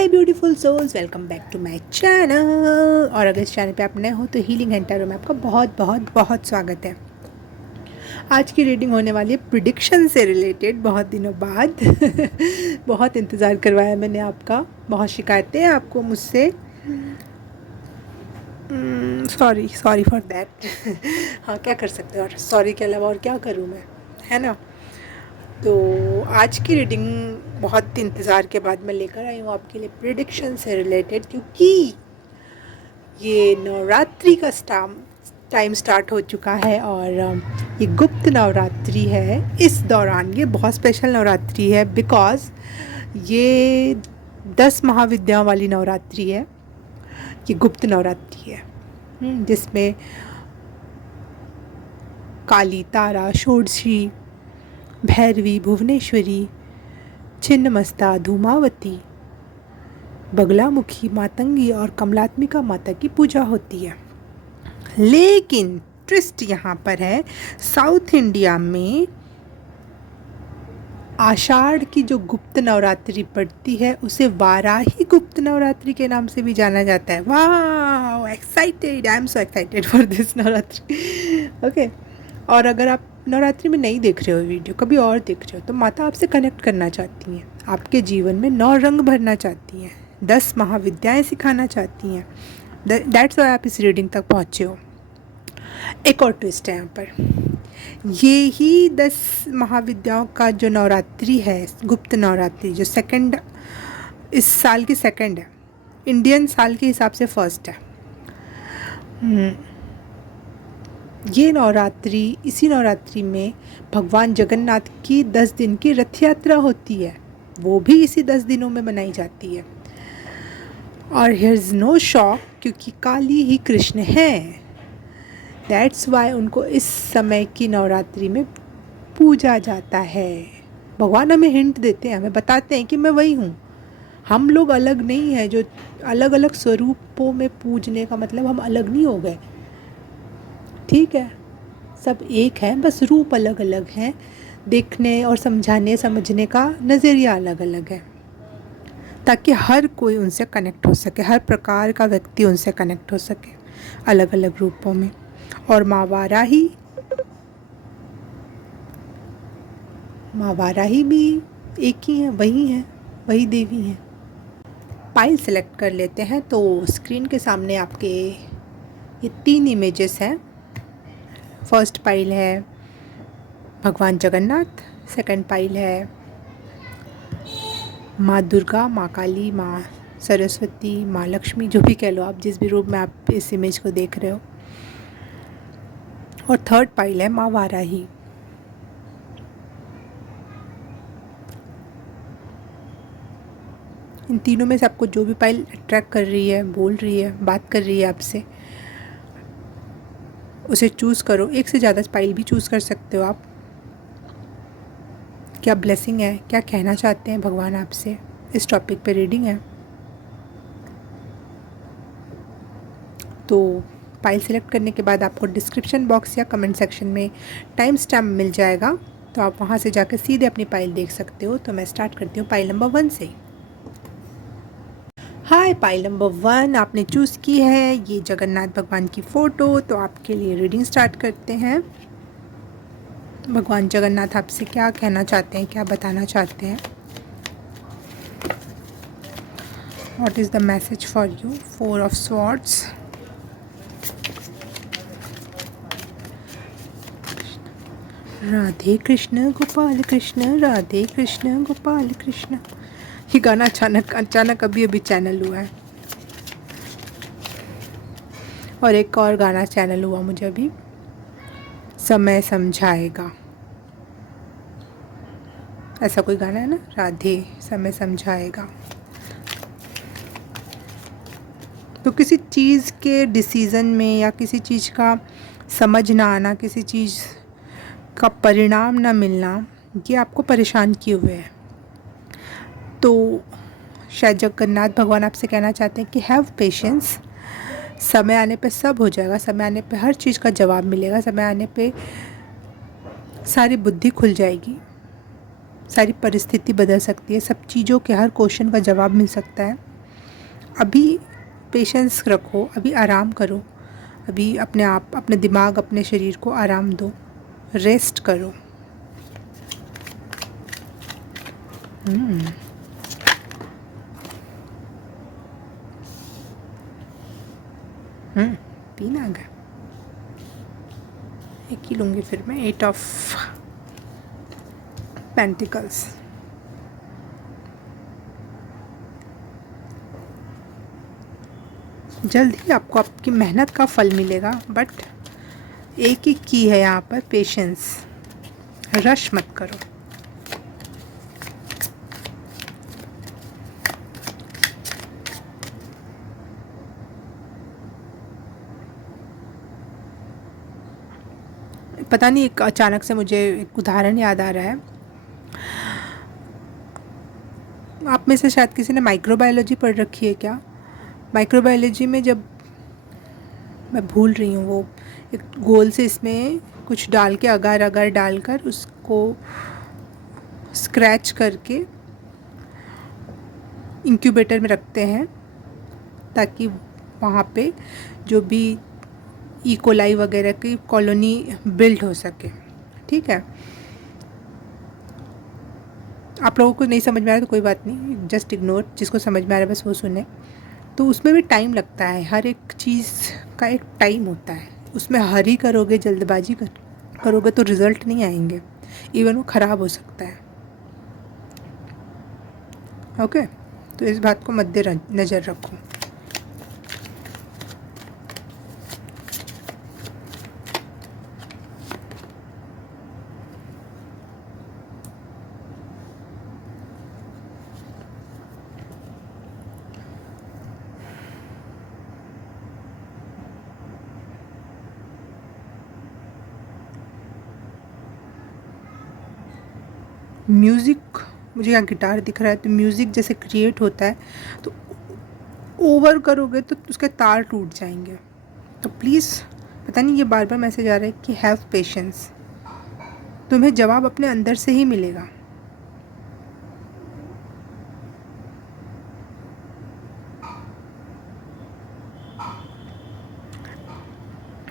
Hi beautiful souls, welcome back to my channel. और अगर इस चैनल पे आप नए हो तो हीलिंग एंड टैरो में आपका बहुत बहुत बहुत स्वागत है। आज की रीडिंग होने वाली है प्रिडिक्शन से रिलेटेड। बहुत दिनों बाद बहुत इंतज़ार करवाया मैंने आपका, बहुत शिकायतें आपको मुझसे, सॉरी सॉरी फॉर दैट। हाँ, क्या कर सकते हो, और सॉरी के अलावा और क्या करूँ मैं, है ना। तो आज की रीडिंग बहुत इंतज़ार के बाद मैं लेकर आई हूँ आपके लिए प्रिडिक्शन से रिलेटेड, क्योंकि ये नवरात्रि का टाइम स्टार्ट हो चुका है और ये गुप्त नवरात्रि है। इस दौरान ये बहुत स्पेशल नवरात्रि है बिकॉज़ ये 10 महाविद्याओं वाली नवरात्रि है। ये गुप्त नवरात्रि है जिसमें काली, तारा, षोडशी, भैरवी, भुवनेश्वरी, छिन्नमस्ता, धूमावती, बगलामुखी, मातंगी और कमलात्मिका माता की पूजा होती है। लेकिन ट्विस्ट यहाँ पर है, साउथ इंडिया में आषाढ़ की जो गुप्त नवरात्रि पड़ती है उसे वाराही गुप्त नवरात्रि के नाम से भी जाना जाता है। वाह, excited, I am so excited for this Navratri. Okay, और अगर आप नवरात्रि में नहीं देख रहे हो वीडियो, कभी और देख रहे हो, तो माता आपसे कनेक्ट करना चाहती हैं, आपके जीवन में 9 रंग भरना चाहती हैं, 10 महाविद्याएं सिखाना चाहती हैं। दैट्स वाई आप इस रीडिंग तक पहुँचे हो। एक और ट्विस्ट है यहाँ पर, ये ही 10 महाविद्याओं का जो नवरात्रि है, गुप्त नवरात्रि, जो सेकंड, इस साल की सेकंड है, इंडियन साल के हिसाब से फर्स्ट है। ये नवरात्रि, इसी नवरात्रि में भगवान जगन्नाथ की 10 दिन की रथ यात्रा होती है, वो भी इसी 10 दिनों में मनाई जाती है। और हियर इज़ नो शॉक, क्योंकि काली ही कृष्ण हैं। दैट्स वाई उनको इस समय की नवरात्रि में पूजा जाता है। भगवान हमें हिंट देते हैं, हमें बताते हैं कि मैं वही हूँ। हम लोग अलग नहीं हैं, जो अलग अलग स्वरूपों में पूजने का मतलब हम अलग नहीं हो गए, ठीक है। सब एक हैं, बस रूप अलग अलग हैं, देखने और समझाने समझने का नज़रिया अलग अलग है, ताकि हर कोई उनसे कनेक्ट हो सके, हर प्रकार का व्यक्ति उनसे कनेक्ट हो सके अलग अलग रूपों में। और माँ वाराही भी एक ही है, वही देवी हैं। पाइल सेलेक्ट कर लेते हैं। तो स्क्रीन के सामने आपके ये 3 इमेजेस हैं। फर्स्ट पाइल है भगवान जगन्नाथ, सेकंड पाइल है माँ दुर्गा, माँ काली, माँ सरस्वती, माँ लक्ष्मी, जो भी कह लो आप, जिस भी रूप में आप इस इमेज को देख रहे हो, और थर्ड पाइल है माँ वाराही। इन तीनों में से आपको जो भी पाइल अट्रैक्ट कर रही है, बोल रही है, बात कर रही है आपसे, उसे चूज़ करो। एक से ज़्यादा पाइल भी चूज़ कर सकते हो आप। क्या ब्लेसिंग है, क्या कहना चाहते हैं भगवान आपसे, इस टॉपिक पे रीडिंग है। तो पाइल सेलेक्ट करने के बाद आपको डिस्क्रिप्शन बॉक्स या कमेंट सेक्शन में टाइम स्टैम्प मिल जाएगा, तो आप वहाँ से जाकर सीधे अपनी पाइल देख सकते हो। तो मैं स्टार्ट करती हूँ पाइल नंबर 1 से। हाय, पाइल नंबर 1 आपने चूज़ की है, ये जगन्नाथ भगवान की फ़ोटो। तो आपके लिए रीडिंग स्टार्ट करते हैं। भगवान जगन्नाथ आपसे क्या कहना चाहते हैं, क्या बताना चाहते हैं। What is the message for you? 4 of swords, Radhe Krishna Gopal Krishna, Radhe Krishna Gopal Krishna. ये गाना अचानक अभी अभी चैनल हुआ है, और एक और गाना चैनल हुआ मुझे अभी, समय समझाएगा, ऐसा कोई गाना है ना, राधे समय समझाएगा। तो किसी चीज़ के डिसीज़न में या किसी चीज़ का समझ ना आना, किसी चीज़ का परिणाम ना मिलना, ये आपको परेशान किए हुए है। तो शायद जगन्नाथ भगवान आपसे कहना चाहते हैं कि हैव पेशेंस, समय आने पे सब हो जाएगा, समय आने पे हर चीज़ का जवाब मिलेगा, समय आने पे सारी बुद्धि खुल जाएगी, सारी परिस्थिति बदल सकती है, सब चीज़ों के हर क्वेश्चन का जवाब मिल सकता है। अभी पेशेंस रखो, अभी आराम करो, अभी अपने आप, अपने दिमाग, अपने शरीर को आराम दो, रेस्ट करो। पीना आ गया, एक ही लूँगी फिर मैं। 8 ऑफ पेंटिकल्स। जल्द ही आपको आपकी मेहनत का फल मिलेगा, बट एक ही की है यहाँ पर, पेशेंस। रश मत करो। पता नहीं, एक अचानक से मुझे एक उदाहरण याद आ रहा है। आप में से शायद किसी ने माइक्रोबायोलॉजी पढ़ रखी है क्या? माइक्रोबायोलॉजी में जब, मैं भूल रही हूँ, वो एक गोल से इसमें कुछ डाल के, अगार अगार डालकर उसको स्क्रैच करके इंक्यूबेटर में रखते हैं, ताकि वहाँ पे जो भी ई कोलाई वगैरह की कॉलोनी बिल्ड हो सके। ठीक है, आप लोगों को नहीं समझ में आ रहा तो कोई बात नहीं, जस्ट इग्नोर। जिसको समझ में आ रहा है बस वो सुने। तो उसमें भी टाइम लगता है, हर एक चीज़ का एक टाइम होता है। उसमें हरी करोगे, जल्दबाजी करोगे तो रिज़ल्ट नहीं आएंगे, इवन वो ख़राब हो सकता है। ओके, तो इस बात को मद्देनज़र रखो। म्यूज़िक, मुझे यहाँ गिटार दिख रहा है, तो म्यूज़िक जैसे क्रिएट होता है तो ओवर करोगे तो उसके तार टूट जाएंगे। तो प्लीज़, पता नहीं ये बार बार मैसेज आ रहा है कि हैव पेशेंस। तुम्हें जवाब अपने अंदर से ही मिलेगा।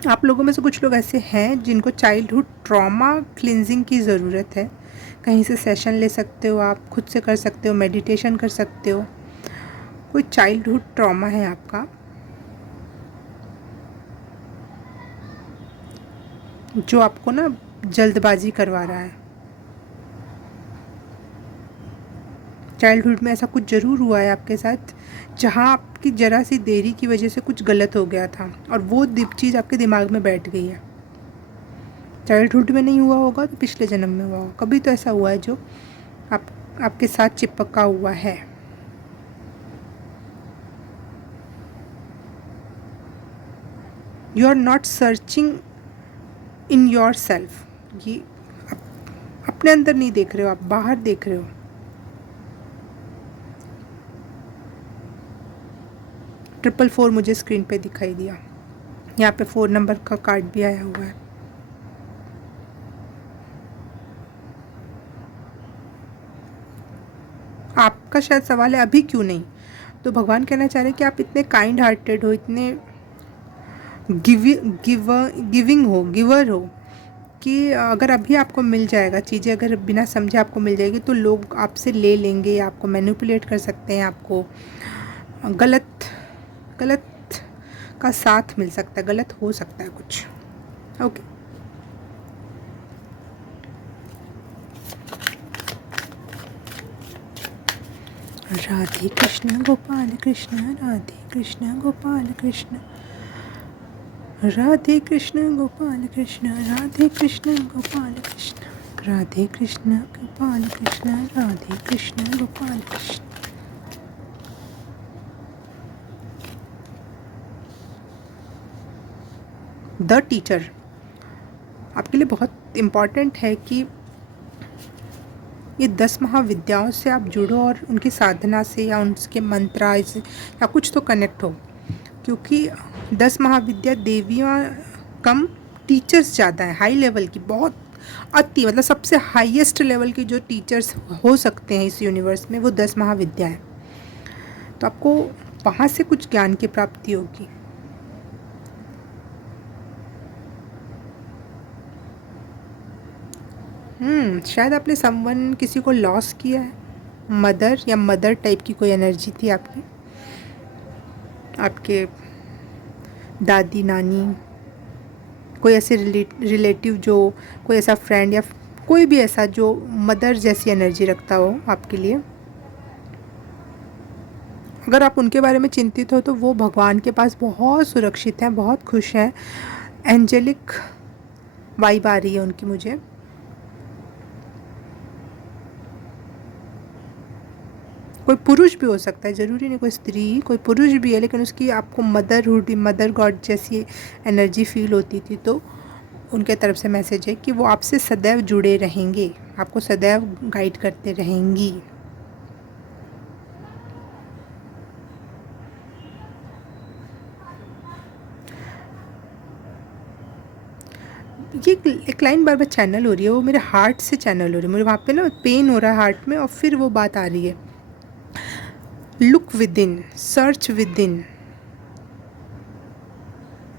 आप लोगों में से कुछ लोग ऐसे हैं जिनको चाइल्डहुड ट्रॉमा क्लिनजिंग की ज़रूरत है। कहीं से सेशन ले सकते हो, आप खुद से कर सकते हो, मेडिटेशन कर सकते हो। कोई चाइल्डहुड ट्रॉमा है आपका, जो आपको ना जल्दबाजी करवा रहा है। चाइल्डहुड में ऐसा कुछ ज़रूर हुआ है आपके साथ, जहाँ आपकी ज़रा सी देरी की वजह से कुछ गलत हो गया था और वो चीज़ आपके दिमाग में बैठ गई है। चाइल्डहुड में नहीं हुआ होगा तो पिछले जन्म में हुआ होगा। कभी तो ऐसा हुआ है जो आपके साथ चिपका हुआ है। You are not searching in yourself. ये अपने अंदर नहीं देख रहे हो, आप बाहर देख रहे हो। ट्रिपल 4 मुझे स्क्रीन पे दिखाई दिया। यहाँ पे 4 नंबर का कार्ड भी आया हुआ है। आपका शायद सवाल है अभी क्यों नहीं, तो भगवान कहना चाह रहे हैं कि आप इतने काइंड हार्टेड हो, इतने गिविंग हो, गिवर हो, कि अगर अभी आपको मिल जाएगा चीज़ें, अगर बिना समझे आपको मिल जाएगी तो लोग आपसे ले लेंगे, आपको मैनिपुलेट कर सकते हैं, आपको गलत का साथ मिल सकता है, गलत हो सकता है कुछ। Okay, Radhe Krishna Gopal Krishna, Radhe Krishna Gopal Krishna, Radhe Krishna Gopal Krishna, Radhe Krishna Gopal Krishna, Radhe Krishna Gopal Krishna, Radhe Krishna Gopal Krishna. The teacher आपके लिए बहुत इम्पॉर्टेंट है कि ये 10 महाविद्याओं से आप जुड़ो और उनकी साधना से या उनके मंत्रा से या कुछ तो कनेक्ट हो, क्योंकि 10 महाविद्या देवियाँ कम टीचर्स ज़्यादा हैं, हाई लेवल की, बहुत अति, मतलब सबसे हाईएस्ट लेवल के जो टीचर्स हो सकते हैं इस यूनिवर्स में, वो 10 महाविद्या हैं। तो आपको वहाँ से कुछ ज्ञान की प्राप्ति होगी। शायद आपने समवन किसी को लॉस किया है, मदर या मदर टाइप की कोई एनर्जी थी आपकी, आपके दादी नानी, कोई ऐसे रिलेटिव जो, कोई ऐसा फ्रेंड या कोई भी ऐसा जो मदर जैसी एनर्जी रखता हो आपके लिए। अगर आप उनके बारे में चिंतित हो तो वो भगवान के पास बहुत सुरक्षित हैं, बहुत खुश हैं, एंजेलिक वाइब आ रही है उनकी मुझे। कोई पुरुष भी हो सकता है, ज़रूरी नहीं कोई स्त्री, कोई पुरुष भी है, लेकिन उसकी आपको मदरहुड, मदर गॉड जैसी एनर्जी फील होती थी। तो उनके तरफ से मैसेज है कि वो आपसे सदैव जुड़े रहेंगे, आपको सदैव गाइड करते रहेंगी। ये एक लाइन बार बार चैनल हो रही है, वो मेरे हार्ट से चैनल हो रही है, मुझे वहाँ पे ना पेन हो रहा है हार्ट में, और फिर वो बात आ रही है, look with in, search with in.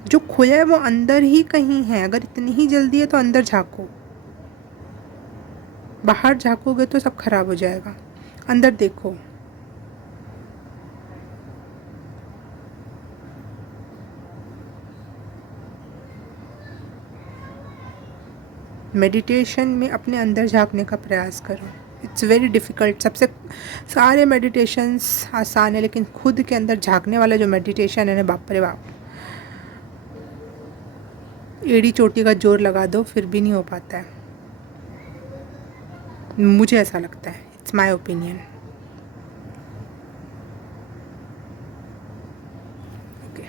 जो खोया है वो अंदर ही कहीं है, अगर इतनी ही जल्दी है तो अंदर झाँको, बाहर झाँकोगे तो सब खराब हो जाएगा, अंदर देखो। मेडिटेशन में अपने अंदर झाँकने का प्रयास करो। इट्स वेरी डिफ़िकल्ट, सबसे सारे मेडिटेशंस आसान है, लेकिन खुद के अंदर झाँकने वाला जो मेडिटेशन है ना, बाप रे बाप, एड़ी चोटी का जोर लगा दो फिर भी नहीं हो पाता है, मुझे ऐसा लगता है। It's my opinion. ओके,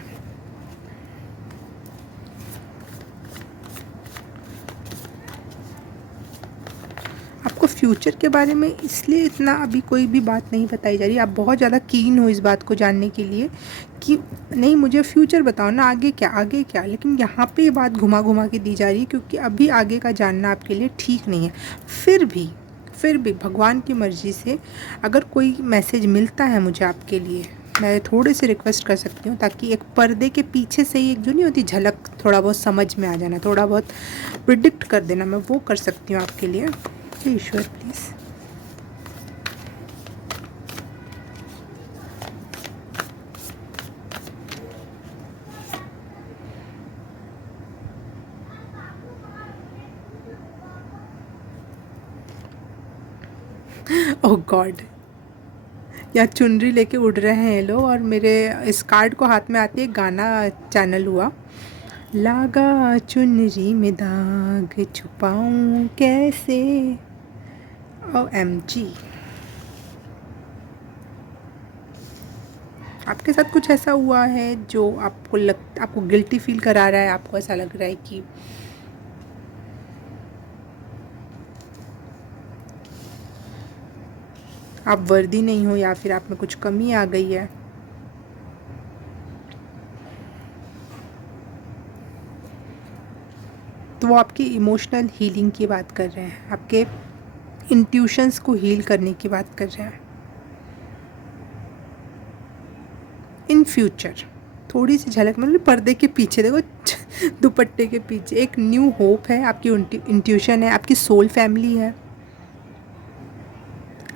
आपको फ्यूचर के बारे में इसलिए इतना अभी कोई भी बात नहीं बताई जा रही, आप बहुत ज़्यादा कीन हो इस बात को जानने के लिए कि नहीं मुझे फ्यूचर बताओ ना, आगे क्या आगे क्या, लेकिन यहाँ पे ये बात घुमा घुमा के दी जा रही है, क्योंकि अभी आगे का जानना आपके लिए ठीक नहीं है। फिर भी भगवान की मर्ज़ी से अगर कोई मैसेज मिलता है मुझे आपके लिए, मैं थोड़े से रिक्वेस्ट कर सकती हूँ, ताकि एक पर्दे के पीछे से ही एक जो नहीं होती झलक, थोड़ा बहुत समझ में आ जाना, थोड़ा बहुत प्रिडिक्ट कर देना, मैं वो कर सकती हूँ आपके लिए। ईश्वर प्लीज़। ओह गॉड, या चुनरी लेके उड़ रहे हैं ये लोग, और मेरे इस कार्ड को हाथ में आते एक गाना चैनल हुआ, लागा चुनरी में दाग छुपाऊं कैसे, OMG। आपके साथ कुछ ऐसा हुआ है जो आपको गिल्टी फील करा रहा है, आपको ऐसा लग रहा है कि आप वर्दी नहीं हो, या फिर आप में कुछ कमी आ गई है। तो वो आपकी इमोशनल हीलिंग की बात कर रहे हैं, आपके इंट्यूशंस को हील करने की बात कर रहे हैं। इन फ्यूचर थोड़ी सी झलक, मतलब पर्दे के पीछे देखो, दुपट्टे के पीछे एक न्यू होप है, आपकी इंट्यूशन है, आपकी सोल फैमिली है,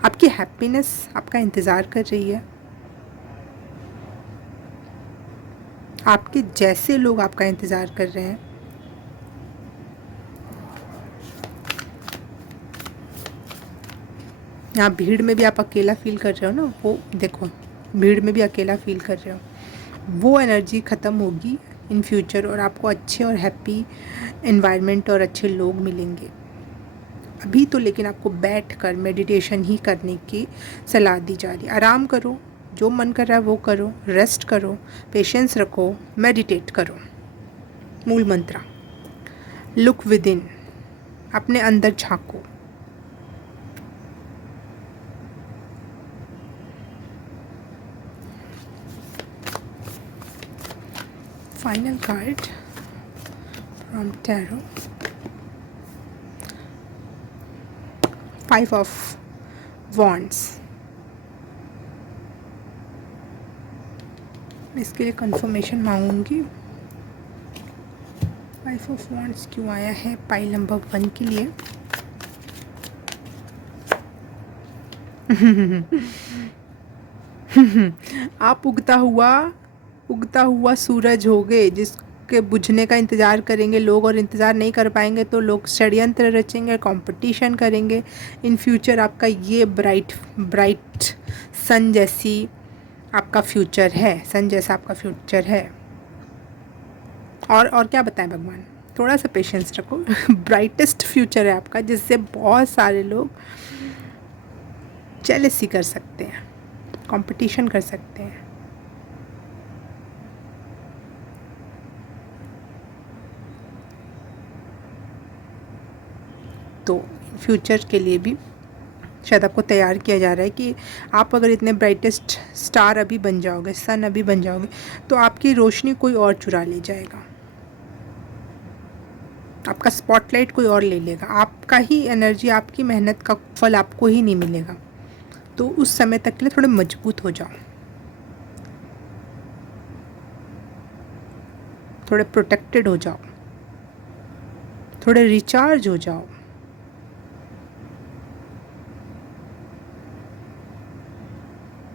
आपकी हैप्पीनेस आपका इंतज़ार कर रही है, आपके जैसे लोग आपका इंतज़ार कर रहे हैं। यहाँ भीड़ में भी आप अकेला फील कर रहे हो ना, वो देखो, भीड़ में भी अकेला फील कर रहे हो, वो एनर्जी ख़त्म होगी इन फ्यूचर, और आपको अच्छे और हैप्पी एनवायरनमेंट और अच्छे लोग मिलेंगे। अभी तो लेकिन आपको बैठकर मेडिटेशन ही करने की सलाह दी जा रही है। आराम करो, जो मन कर रहा है वो करो, रेस्ट करो, पेशेंस रखो, मेडिटेट करो। मूल मंत्र, लुक विद इन, अपने अंदर झाँको। Final card from tarot, 5 of wands. मैं इसके लिए कंफर्मेशन मांगूंगी। 5 ऑफ वांड्स क्यों आया है पाइल नंबर 1 के लिए? आप उगता हुआ सूरज होगे, जिसके बुझने का इंतज़ार करेंगे लोग, और इंतज़ार नहीं कर पाएंगे तो लोग षड्यंत्र रचेंगे, कंपटीशन करेंगे। इन फ्यूचर आपका ये ब्राइट सन जैसी आपका फ्यूचर है, सन जैसा आपका फ्यूचर है। और क्या बताएं भगवान, थोड़ा सा पेशेंस रखो। ब्राइटेस्ट फ्यूचर है आपका, जिससे बहुत सारे लोग जेलसी कर सकते हैं, कंपटीशन कर सकते हैं। तो फ्यूचर के लिए भी शायद आपको तैयार किया जा रहा है कि आप अगर इतने ब्राइटेस्ट स्टार अभी बन जाओगे, सन अभी बन जाओगे, तो आपकी रोशनी कोई और चुरा ले जाएगा, आपका स्पॉटलाइट कोई और ले लेगा, आपका ही एनर्जी, आपकी मेहनत का फल आपको ही नहीं मिलेगा। तो उस समय तक के लिए थोड़े मजबूत हो जाओ, थोड़े प्रोटेक्टेड हो जाओ, थोड़े रिचार्ज हो जाओ।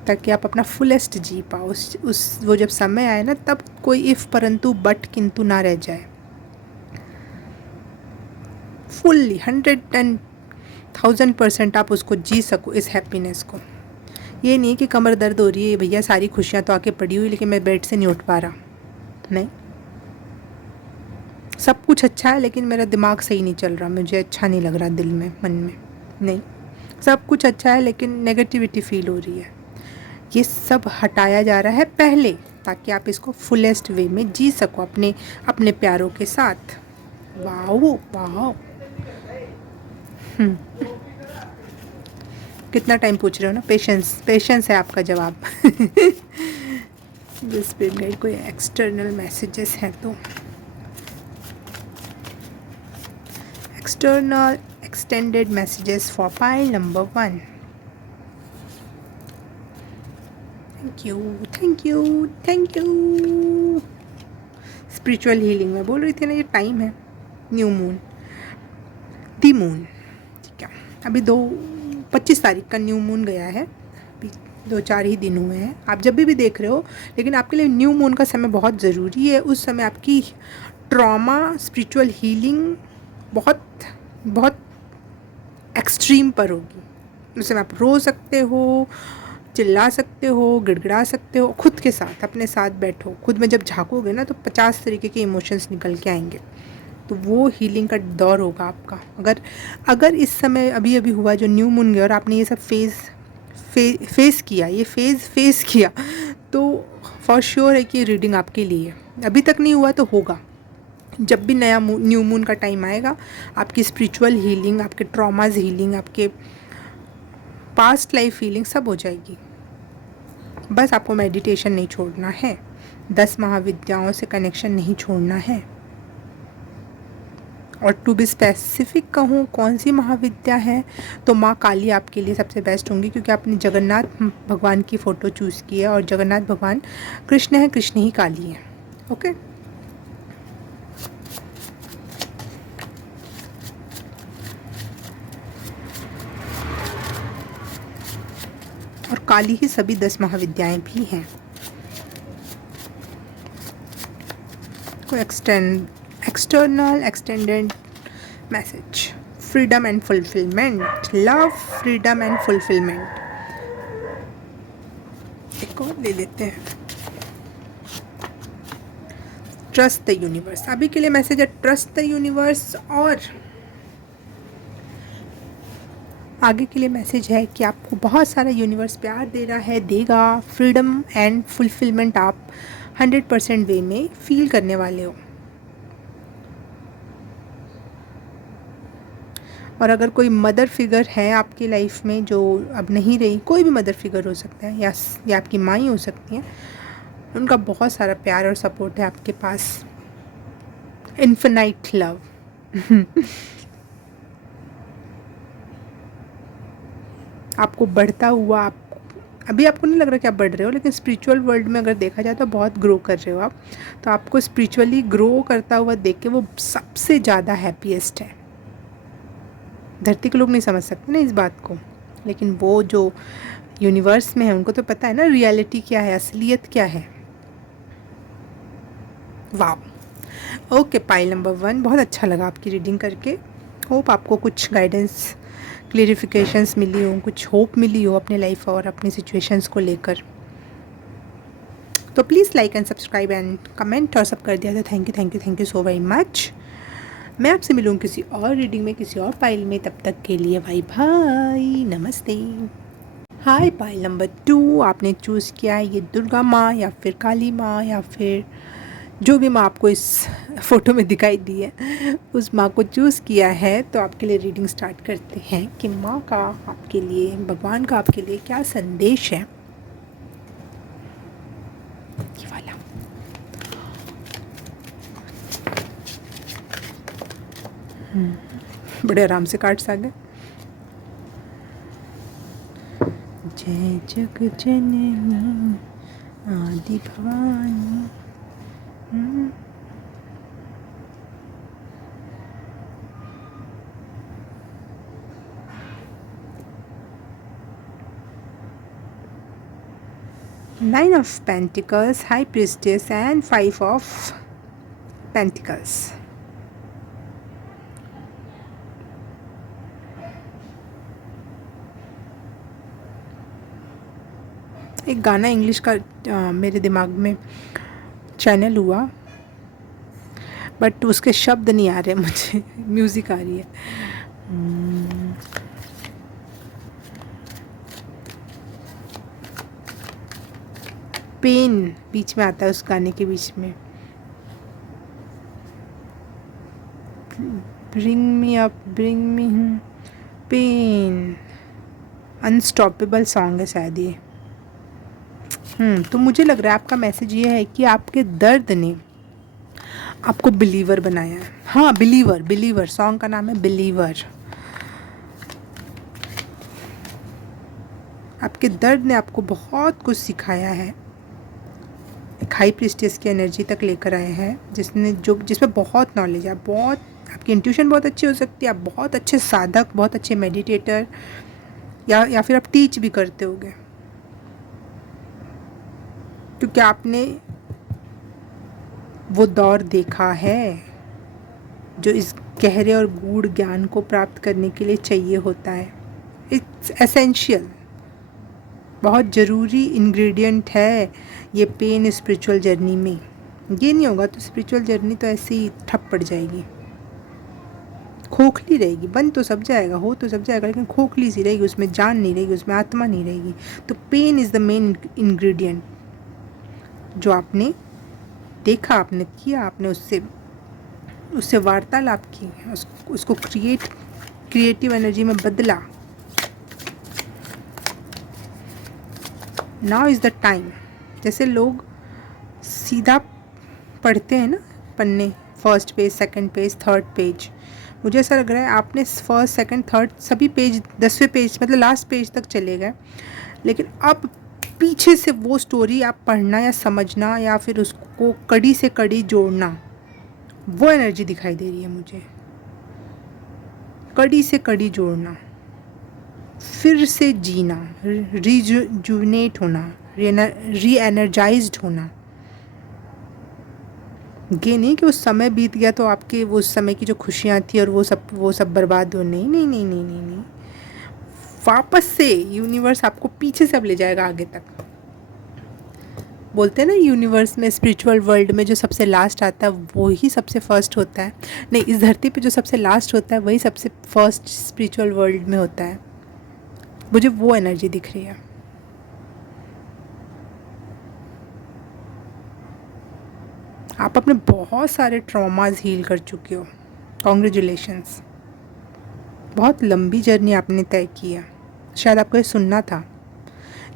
ताकि आप अपना फुलेस्ट जी पाओ। उस वो जब समय आए ना, तब कोई इफ़ परंतु बट किंतु ना रह जाए। फुल्ली 110,000% आप उसको जी सको, इस हैप्पीनेस को। ये नहीं कि कमर दर्द हो रही है भैया, सारी खुशियाँ तो आके पड़ी हुई, लेकिन मैं बेड से नहीं उठ पा रहा। नहीं, सब कुछ अच्छा है लेकिन मेरा दिमाग सही नहीं चल रहा, मुझे अच्छा नहीं लग रहा दिल में, मन में। नहीं, सब कुछ अच्छा है लेकिन नेगेटिविटी फील हो रही है। ये सब हटाया जा रहा है पहले, ताकि आप इसको फुलेस्ट वे में जी सको अपने प्यारों के साथ। वाह वाह। कितना टाइम पूछ रहे हो ना? पेशेंस है आपका जवाब। जिस पे मेरे कोई एक्सटर्नल मैसेजेस हैं तो external extended messages for pile number 1। Thank you. Spiritual healing में बोल रही थी ना, ये टाइम है न्यू मून, दी मून, ठीक है। अभी 25 तारीख का न्यू मून गया है, अभी 2-4 ही दिन हुए हैं। आप जब भी देख रहे हो, लेकिन आपके लिए न्यू मून का समय बहुत ज़रूरी है। उस समय आपकी ट्रॉमा स्पिरिचुअल हीलिंग बहुत बहुत एक्सट्रीम पर होगी। उस समय आप रो सकते हो, चिल्ला सकते हो, गिड़गिड़ा सकते हो, खुद के साथ, अपने साथ बैठो। खुद में जब झाँकोगे ना, तो 50 तरीके के इमोशंस निकल के आएंगे। तो वो हीलिंग का दौर होगा आपका। अगर इस समय अभी हुआ जो न्यू मून गया और आपने ये सब फेस किया, तो फॉर श्योर है कि ये रीडिंग आपके लिए है। अभी तक नहीं हुआ तो होगा। जब भी नया न्यू मून का टाइम आएगा, आपकी स्पिरिचुअल हीलिंग, आपके ट्रॉमाज हीलिंग, आपके पास्ट लाइफ हीलिंग सब हो जाएगी। बस आपको मेडिटेशन नहीं छोड़ना है, 10 महाविद्याओं से कनेक्शन नहीं छोड़ना है। और टू बी स्पेसिफिक कहूँ कौन सी महाविद्या है, तो माँ काली आपके लिए सबसे बेस्ट होंगी, क्योंकि आपने जगन्नाथ भगवान की फ़ोटो चूज़ की है, और जगन्नाथ भगवान कृष्ण है, कृष्ण ही काली है। ओके, और काली ही सभी 10 महाविद्याएं भी हैं। कोई external extended message, freedom and fulfilment, love, freedom and fulfilment. एक और ले लेते हैं, ट्रस्ट द यूनिवर्स। अभी के लिए मैसेज है ट्रस्ट द यूनिवर्स, और आगे के लिए मैसेज है कि आपको बहुत सारा यूनिवर्स प्यार दे रहा है, देगा। फ्रीडम एंड फुलफिलमेंट आप 100% वे में फील करने वाले हो। और अगर कोई मदर फिगर है आपकी लाइफ में जो अब नहीं रही, कोई भी मदर फिगर हो सकता है, या आपकी माँ ही हो सकती हैं, उनका बहुत सारा प्यार और सपोर्ट है आपके पास। Infinite love. आपको बढ़ता हुआ अभी आपको नहीं लग रहा कि आप बढ़ रहे हो, लेकिन स्पिरिचुअल वर्ल्ड में अगर देखा जाए तो बहुत ग्रो कर रहे हो आप। तो आपको स्पिरिचुअली ग्रो करता हुआ देख के वो सबसे ज़्यादा हैप्पीएस्ट है। धरती के लोग नहीं समझ सकते ना इस बात को, लेकिन वो जो यूनिवर्स में है उनको तो पता है ना रियलिटी क्या है, असलियत क्या है। वाह। ओके, पाइल नंबर 1, बहुत अच्छा लगा आपकी रीडिंग करके। होप आपको कुछ गाइडेंस, क्लेरिफिकेशंस मिली हो, कुछ होप मिली हो अपने लाइफ और अपनी सिचुएशंस को लेकर। तो please like and subscribe and comment और सब कर दिया था। Thank you so very much. मैं आपसे मिलूँ किसी और रीडिंग में, किसी और पाइल में। तब तक के लिए बाय बाय, नमस्ते। हाय, पाइल नंबर 2, आपने चूज़ किया है ये दुर्गा माँ या फिर काली माँ या फिर जो भी माँ आपको इस फ़ोटो में दिखाई दी है उस माँ को चूज़ किया है। तो आपके लिए रीडिंग स्टार्ट करते हैं कि माँ का आपके लिए, भगवान का आपके लिए क्या संदेश है। ये वाला बड़े आराम से कार्ड्स आ गए। जय जग जननी आदि Bhavani. Nine of Pentacles, High Priestess and 5 of Pentacles. एक गाना इंग्लिश का मेरे दिमाग में चैनल हुआ, बट उसके शब्द नहीं आ रहे मुझे, म्यूज़िक आ रही है। पेन बीच में आता है उस गाने के बीच में। Bring me up, bring me pain, unstoppable song है शायद ये। तो मुझे लग रहा है आपका मैसेज ये है कि आपके दर्द ने आपको बिलीवर बनाया है। हाँ, बिलीवर सॉन्ग का नाम है बिलीवर। आपके दर्द ने आपको बहुत कुछ सिखाया है। एक हाई प्रीस्टेस की एनर्जी तक लेकर आए हैं जिसमें बहुत नॉलेज है। बहुत आपकी इंट्यूशन बहुत अच्छी हो सकती है। आप बहुत अच्छे साधक, बहुत अच्छे मेडिटेटर या फिर आप टीच भी करते होगे, क्योंकि आपने वो दौर देखा है जो इस गहरे और गूढ़ ज्ञान को प्राप्त करने के लिए चाहिए होता है। इट्स एसेंशियल, बहुत ज़रूरी इंग्रेडिएंट है ये पेन स्पिरिचुअल जर्नी में। ये नहीं होगा तो स्पिरिचुअल जर्नी तो ऐसे ही ठप पड़ जाएगी, खोखली रहेगी। बन तो सब जाएगा, हो तो सब जाएगा, लेकिन खोखली सी रहेगी, उसमें जान नहीं रहेगी, उसमें आत्मा नहीं रहेगी। तो pain is the main ingredient. जो आपने देखा, आपने किया, आपने उससे वार्तालाप की, उसको क्रिएटिव एनर्जी में बदला। Now is the time. जैसे लोग सीधा पढ़ते हैं ना पन्ने, first page, second page, third page, मुझे ऐसा लग रहा है आपने फर्स्ट, सेकंड, थर्ड सभी पेज, 10वें पेज मतलब लास्ट पेज तक चले गए, लेकिन अब पीछे से वो स्टोरी आप पढ़ना या समझना या फिर उसको कड़ी से कड़ी जोड़ना, वो एनर्जी दिखाई दे रही है मुझे। कड़ी से कड़ी जोड़ना, फिर से जीना, रिजुविनेट होना, री एनर्जाइज्ड होना। ये नहीं कि उस समय बीत गया तो आपके वो उस समय की जो खुशियाँ थी और वो सब बर्बाद हो। नहीं नहीं नहीं नहीं नहीं नहीं, वापस से यूनिवर्स आपको पीछे से अब ले जाएगा आगे तक। बोलते हैं ना यूनिवर्स में, स्पिरिचुअल वर्ल्ड में जो सबसे लास्ट आता है वो ही सबसे फर्स्ट होता है। नहीं, इस धरती पे जो सबसे लास्ट होता है वही सबसे फर्स्ट स्पिरिचुअल वर्ल्ड में होता है। मुझे वो एनर्जी दिख रही है। आप अपने बहुत सारे ट्रॉमास हील कर चुके हो। कॉन्ग्रेचुलेशंस। बहुत लंबी जर्नी आपने तय की है। शायद आपको ये सुनना था।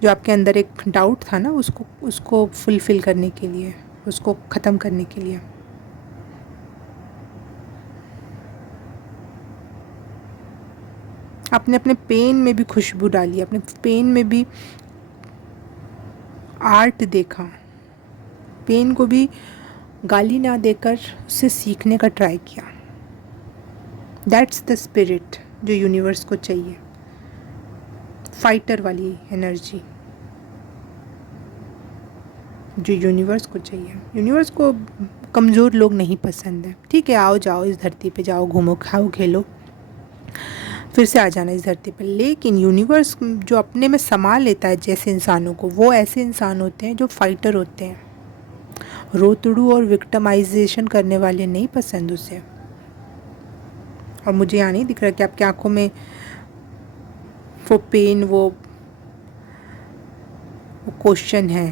जो आपके अंदर एक डाउट था ना, उसको फुलफ़िल करने के लिए, उसको ख़त्म करने के लिए। आपने अपने पेन में भी खुशबू डाली, अपने पेन में भी आर्ट देखा, पेन को भी गाली ना देकर उससे सीखने का ट्राई किया। दैट्स द स्पिरिट जो यूनिवर्स को चाहिए, फाइटर वाली एनर्जी जो यूनिवर्स को चाहिए। यूनिवर्स को कमज़ोर लोग नहीं पसंद है। ठीक है, आओ जाओ इस धरती पे, जाओ घूमो खाओ खेलो, फिर से आ जाना इस धरती पर। लेकिन यूनिवर्स जो अपने में समा लेता है जैसे इंसानों को, वो ऐसे इंसान होते हैं जो फाइटर होते हैं। रोतड़ू और विक्टिमाइजेशन करने वाले नहीं पसंद उसे। और मुझे यहाँ नहीं दिख रहा कि आपकी आंखों में वो पेन, वो क्वेश्चन है।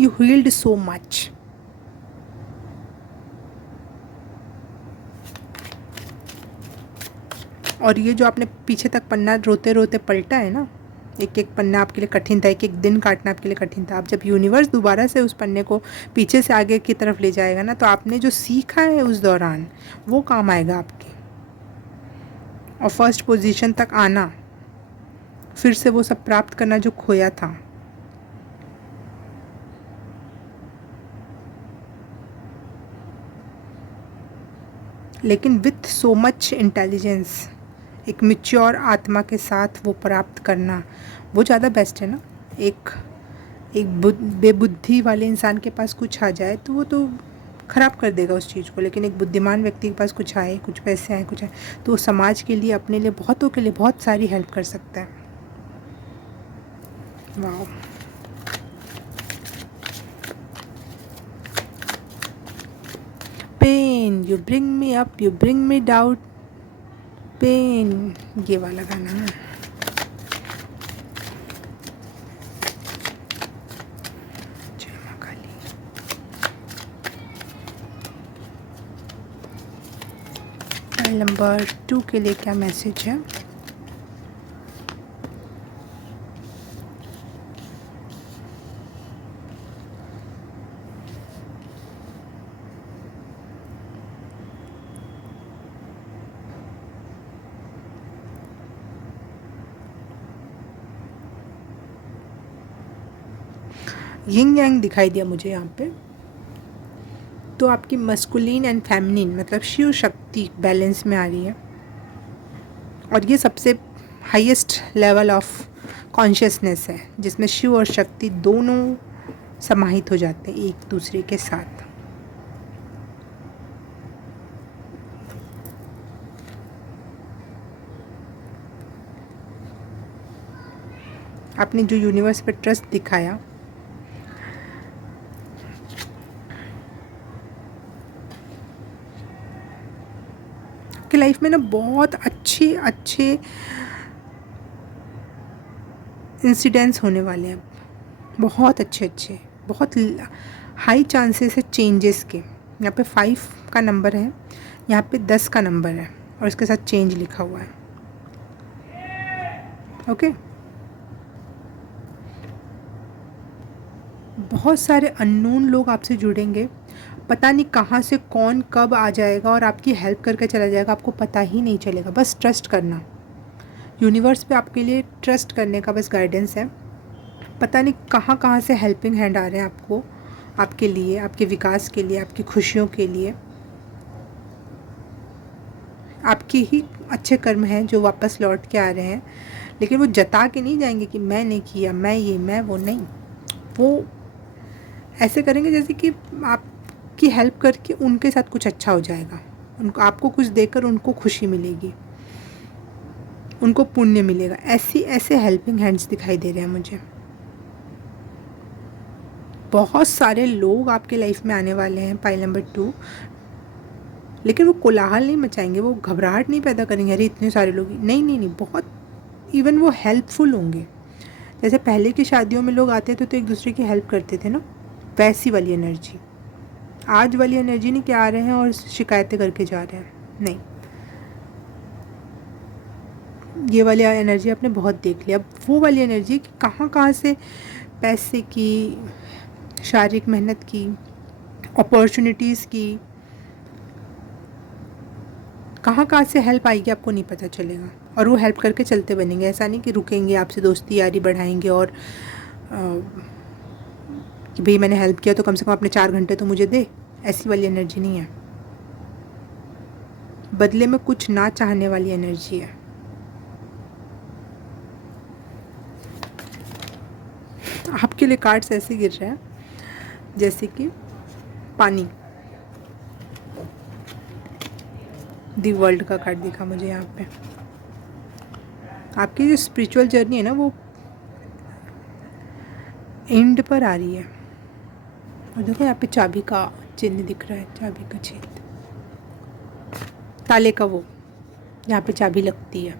You healed so much. और ये जो आपने पीछे तक पन्ना रोते रोते पलटा है ना, एक एक पन्ना आपके लिए कठिन था, एक एक दिन काटना आपके लिए कठिन था। अब जब यूनिवर्स दोबारा से उस पन्ने को पीछे से आगे की तरफ ले जाएगा ना, तो आपने जो सीखा है उस दौरान वो काम आएगा आपके। और फर्स्ट पोजीशन तक आना, फिर से वो सब प्राप्त करना जो खोया था। लेकिन विथ सो मच इंटेलिजेंस, एक मैच्योर आत्मा के साथ वो प्राप्त करना, वो ज़्यादा बेस्ट है ना। एक बेबुद्धि वाले इंसान के पास कुछ आ जाए तो वो तो ख़राब कर देगा उस चीज़ को। लेकिन एक बुद्धिमान व्यक्ति के पास कुछ आए, कुछ पैसे आए, कुछ आए, तो वो समाज के लिए, अपने लिए, बहुतों के लिए बहुत सारी हेल्प कर सकता है। वाह। Pain, you bring me up, you bring me down, pain, ये वाला गाना है। नंबर 2 के लिए क्या मैसेज है? यिंग यांग दिखाई दिया मुझे यहाँ पे। तो आपकी मस्कुलिन एंड फेमिनिन मतलब शिव शक्ति बैलेंस में आ रही है। और ये सबसे हाईएस्ट लेवल ऑफ कॉन्शियसनेस है, जिसमें शिव और शक्ति दोनों समाहित हो जाते हैं एक दूसरे के साथ। आपने जो यूनिवर्स पे ट्रस्ट दिखाया, कि लाइफ में ना बहुत अच्छे अच्छे इंसिडेंट्स होने वाले हैं, बहुत अच्छे अच्छे, बहुत हाई चांसेस है चेंजेस के। यहाँ पे 5 का नंबर है, यहाँ पे 10 का नंबर है और इसके साथ चेंज लिखा हुआ है। ओके, बहुत सारे अननोन लोग आपसे जुड़ेंगे, पता नहीं कहाँ से कौन कब आ जाएगा और आपकी हेल्प करके चला जाएगा, आपको पता ही नहीं चलेगा। बस ट्रस्ट करना, यूनिवर्स पे आपके लिए ट्रस्ट करने का बस गाइडेंस है। पता नहीं कहाँ कहाँ से हेल्पिंग हैंड आ रहे हैं आपको, आपके लिए, आपके विकास के लिए, आपकी खुशियों के लिए। आपके ही अच्छे कर्म हैं जो वापस लौट के आ रहे हैं, लेकिन वो जता के नहीं जाएंगे कि मैंने किया, मैं ये, मैं वो, नहीं। वो ऐसे करेंगे जैसे कि आपकी हेल्प करके उनके साथ कुछ अच्छा हो जाएगा, उनको, आपको कुछ देकर उनको खुशी मिलेगी, उनको पुण्य मिलेगा। ऐसे हेल्पिंग हैंड्स दिखाई दे रहे हैं मुझे। बहुत सारे लोग आपके लाइफ में आने वाले हैं, पाइल नंबर 2। लेकिन वो कोलाहल नहीं मचाएंगे, वो घबराहट नहीं पैदा करेंगे, अरे इतने सारे लोग, नहीं नहीं नहीं, बहुत इवन वो हेल्पफुल होंगे। जैसे पहले की शादियों में लोग आते थे तो एक दूसरे की हेल्प करते थे ना, वैसी वाली एनर्जी। आज वाली एनर्जी नहीं कि आ रहे हैं और शिकायतें करके जा रहे हैं, नहीं। ये वाली एनर्जी आपने बहुत देख लिया। अब वो वाली एनर्जी कि कहाँ कहाँ से पैसे की, शारीरिक मेहनत की, अपॉर्चुनिटीज़ की, कहाँ कहाँ से हेल्प आएगी आपको नहीं पता चलेगा। और वो हेल्प करके चलते बनेंगे, ऐसा नहीं कि रुकेंगे, आपसे दोस्ती यारी बढ़ाएंगे और कि भाई मैंने हेल्प किया तो कम से कम अपने 4 घंटे तो मुझे दे, ऐसी वाली एनर्जी नहीं है। बदले में कुछ ना चाहने वाली एनर्जी है। आपके लिए कार्ड्स ऐसे गिर रहे हैं जैसे कि पानी। दी वर्ल्ड का कार्ड दिखा मुझे यहाँ पे। आपकी जो स्पिरिचुअल जर्नी है ना वो एंड पर आ रही है। और देखो यहाँ पे चाबी का चिन्ह दिख रहा है, चाबी का छेद, ताले का वो यहाँ पे चाबी लगती है।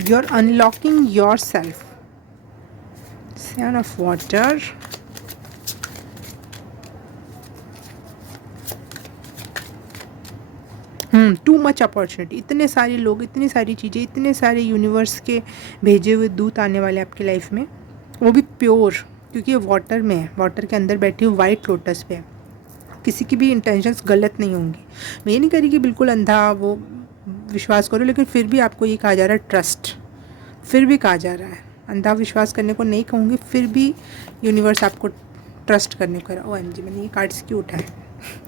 You are unlocking yourself. Seven of water, too much opportunity. इतने सारे लोग, इतनी सारी चीज़ें, इतने सारे यूनिवर्स के भेजे हुए दूत आने वाले आपकी लाइफ में, वो भी प्योर, क्योंकि ये वाटर में है, वाटर के अंदर बैठी हुई वाइट लोटस पे है। किसी की भी इंटेंशंस गलत नहीं होंगी। मैं ये नहीं कह रही कि बिल्कुल अंधा वो विश्वास करो, लेकिन फिर भी आपको ये कहा जा रहा है ट्रस्ट, फिर भी कहा जा रहा है, अंधा विश्वास करने को नहीं कहूँगी, फिर भी यूनिवर्स आपको ट्रस्ट करने को। OMG, मैंने ये कार्ड्स क्यों उठाए,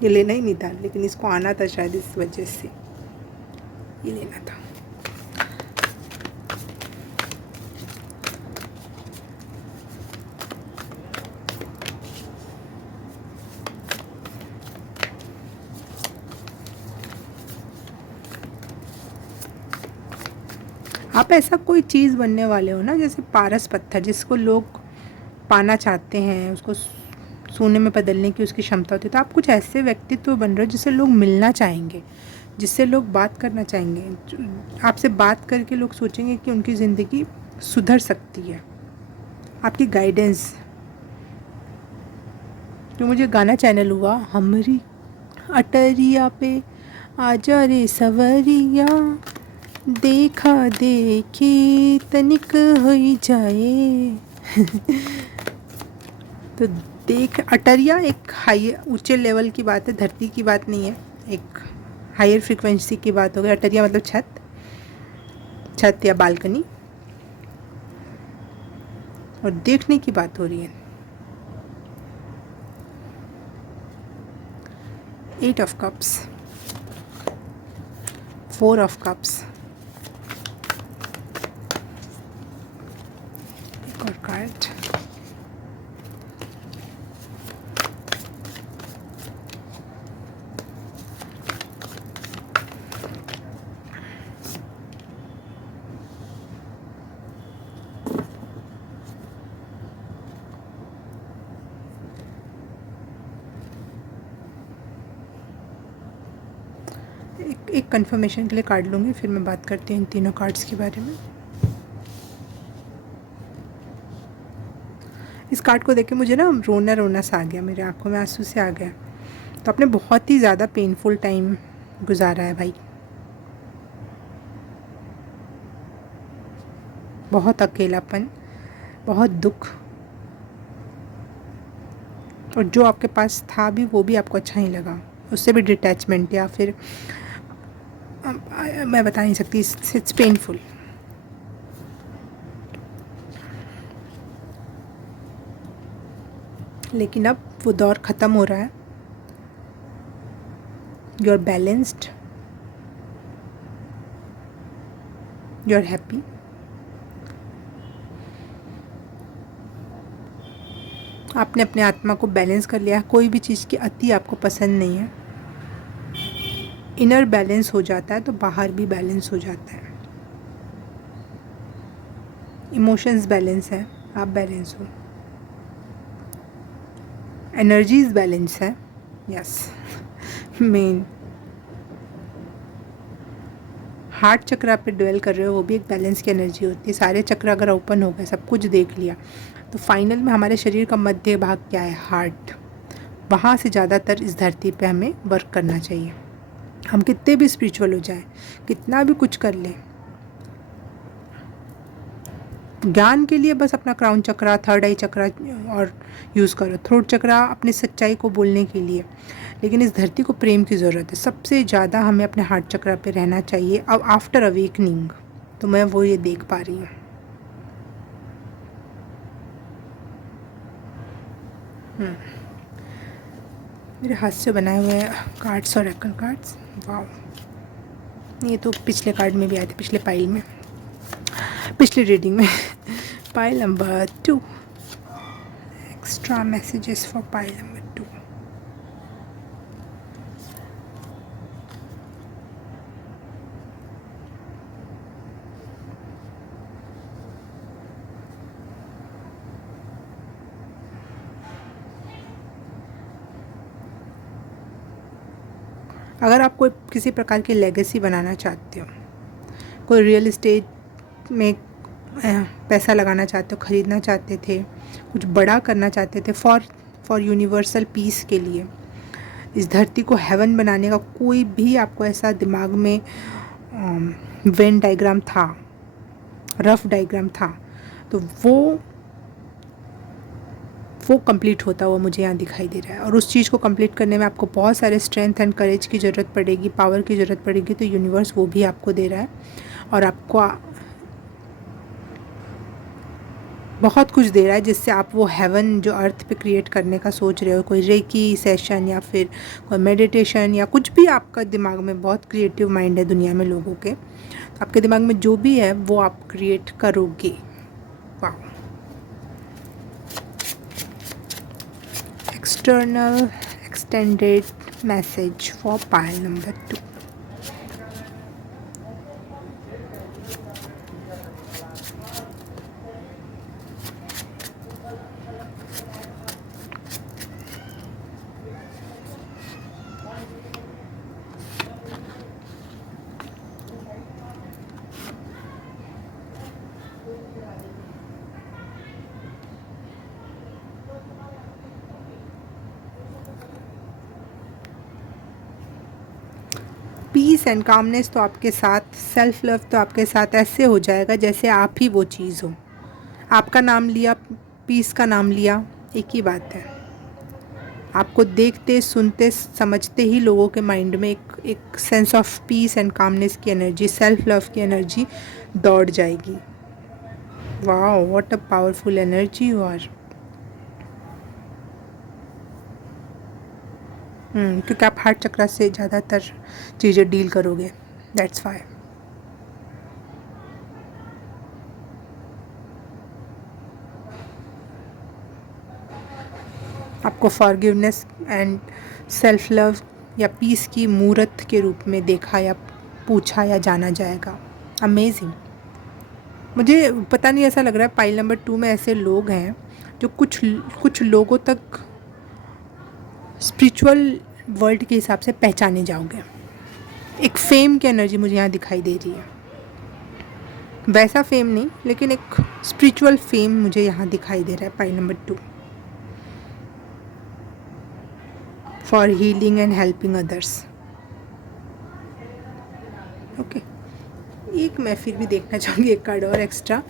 ये लेना ही नहीं था, लेकिन इसको आना था शायद, इस वजह से ये लेना था। आप ऐसा कोई चीज़ बनने वाले हो ना, जैसे पारस पत्थर, जिसको लोग पाना चाहते हैं, उसको सोने में बदलने की उसकी क्षमता होती है। तो आप कुछ ऐसे व्यक्तित्व बन रहे हो जिससे लोग मिलना चाहेंगे, जिससे लोग बात करना चाहेंगे, आपसे बात करके लोग सोचेंगे कि उनकी ज़िंदगी सुधर सकती है। आपकी गाइडेंस, जो मुझे गाना चैनल हुआ, हमरी अटरिया पे आजा रे सवरिया, देखा देखी तनिक हो जाए। तो देख, अटरिया एक हाई ऊंचे लेवल की बात है, धरती की बात नहीं है, एक हायर फ्रीक्वेंसी की बात हो गई। अटरिया मतलब छत या बालकनी, और देखने की बात हो रही है। 8 ऑफ कप्स, 4 ऑफ कप्स, एक और कार्ड, एक कंफर्मेशन के लिए कार्ड लूँगी, फिर मैं बात करती हूँ इन तीनों कार्ड्स के बारे में। इस कार्ड को देख के मुझे ना रोना रोना सा आ गया, मेरे आंखों में आंसू से आ गया। तो आपने बहुत ही ज़्यादा पेनफुल टाइम गुजारा है भाई, बहुत अकेलापन, बहुत दुख, और जो आपके पास था भी वो भी आपको अच्छा नहीं लगा, उससे भी डिटैचमेंट, या फिर मैं बता नहीं सकती, इट्स पेनफुल। लेकिन अब वो दौर ख़त्म हो रहा है। You are balanced, you are happy. आपने अपने आत्मा को बैलेंस कर लिया। कोई भी चीज़ की अति आपको पसंद नहीं है। इनर बैलेंस हो जाता है तो बाहर भी बैलेंस हो जाता है। इमोशंस बैलेंस है, आप बैलेंस हो। एनर्जीज बैलेंस है, यस। मेन हार्ट चक्र पे ड्वेल कर रहे हो, वो भी एक बैलेंस की एनर्जी होती है। सारे चक्र अगर ओपन हो गए, सब कुछ देख लिया, तो फाइनल में हमारे शरीर का मध्य भाग क्या है, हार्ट। वहाँ से ज़्यादातर इस धरती पे हमें वर्क करना चाहिए। हम कितने भी स्पिरिचुअल हो जाए, कितना भी कुछ कर लें, ज्ञान के लिए बस अपना क्राउन चक्रा, थर्ड आई चक्रा और यूज़ करो, थ्रोट चक्रा अपनी सच्चाई को बोलने के लिए। लेकिन इस धरती को प्रेम की ज़रूरत है। सबसे ज़्यादा हमें अपने हार्ट चक्रा पे रहना चाहिए अब आफ्टर अवेकनिंग। तो मैं वो ये देख पा रही हूँ। मेरे हाथ से बनाए हुए कार्ड्स और एकल कार्ड्स, वाह। ये तो पिछले कार्ड में भी आए थे, पिछले पाइल में, पिछली रीडिंग में। Pile number 2, extra messages for pile number 2। अगर आप कोई किसी प्रकार की लेगेसी बनाना चाहते हो, कोई रियल इस्टेट में पैसा लगाना चाहते हो, ख़रीदना चाहते थे, कुछ बड़ा करना चाहते थे फॉर यूनिवर्सल पीस के लिए, इस धरती को हेवन बनाने का कोई भी आपको ऐसा दिमाग में वेन डायग्राम था, रफ डायग्राम था, तो वो कंप्लीट होता हुआ मुझे यहाँ दिखाई दे रहा है। और उस चीज़ को कंप्लीट करने में आपको बहुत सारे स्ट्रेंथ एंड करेज की ज़रूरत पड़ेगी, पावर की ज़रूरत पड़ेगी, तो यूनिवर्स वो भी आपको दे रहा है। और आपको बहुत कुछ दे रहा है जिससे आप वो हेवन जो अर्थ पे क्रिएट करने का सोच रहे हो, कोई रेकी सेशन या फिर कोई मेडिटेशन या कुछ भी आपका दिमाग में, बहुत क्रिएटिव माइंड है दुनिया में लोगों के, तो आपके दिमाग में जो भी है वो आप क्रिएट करोगे। वाह। External extended message for pile number 2। Peace and calmness तो आपके साथ, सेल्फ लव तो आपके साथ ऐसे हो जाएगा जैसे आप ही वो चीज़ हो। आपका नाम लिया, पीस का नाम लिया, एक ही बात है। आपको देखते, सुनते, समझते ही लोगों के माइंड में एक sense of peace and calmness की एनर्जी, सेल्फ लव की एनर्जी दौड़ जाएगी। Wow, what a powerful energy you are. क्योंकि आप हार्ट चक्र से ज़्यादातर चीज़ें डील करोगे, दैट्स वाई। आपको फॉरगिवनेस एंड सेल्फ लव या पीस की मूर्त के रूप में देखा या पूछा या जाना जाएगा। अमेजिंग। मुझे पता नहीं, ऐसा लग रहा है पाइल नंबर 2 में ऐसे लोग हैं जो कुछ लोगों तक स्पिरिचुअल वर्ल्ड के हिसाब से पहचाने जाओगे। एक फेम की एनर्जी मुझे यहाँ दिखाई दे रही है, वैसा फेम नहीं लेकिन एक स्पिरिचुअल फेम मुझे यहाँ दिखाई दे रहा है pile number 2, for healing and helping others. Okay, एक मैं फिर भी देखना चाहूँगी, एक कार्ड और एक्स्ट्रा।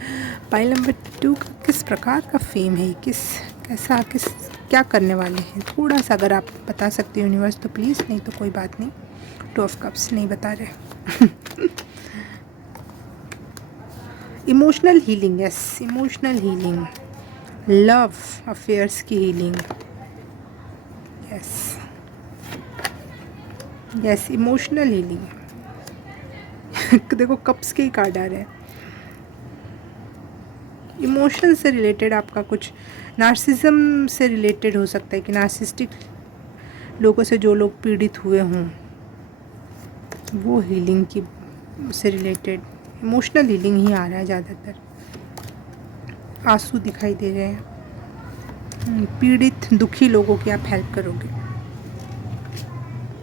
पाइल नंबर 2 का किस प्रकार का फेम है, किस क्या करने वाले हैं, थोड़ा सा अगर आप बता सकते हो यूनिवर्स तो प्लीज़, नहीं तो कोई बात नहीं। 2 ऑफ कप्स नहीं बता रहे। Emotional healing, yes, emotional healing, love affairs की healing, yes yes, emotional healing. देखो कप्स के ही कार्ड आ रहे हैं। इमोशन से रिलेटेड आपका कुछ, नार्सिज्म से रिलेटेड हो सकता है कि नार्सिस्टिक लोगों से जो लोग पीड़ित हुए हों, वो हीलिंग की से रिलेटेड इमोशनल हीलिंग ही आ रहा है ज़्यादातर। आंसू दिखाई दे रहे हैं। पीड़ित दुखी लोगों की आप हेल्प करोगे,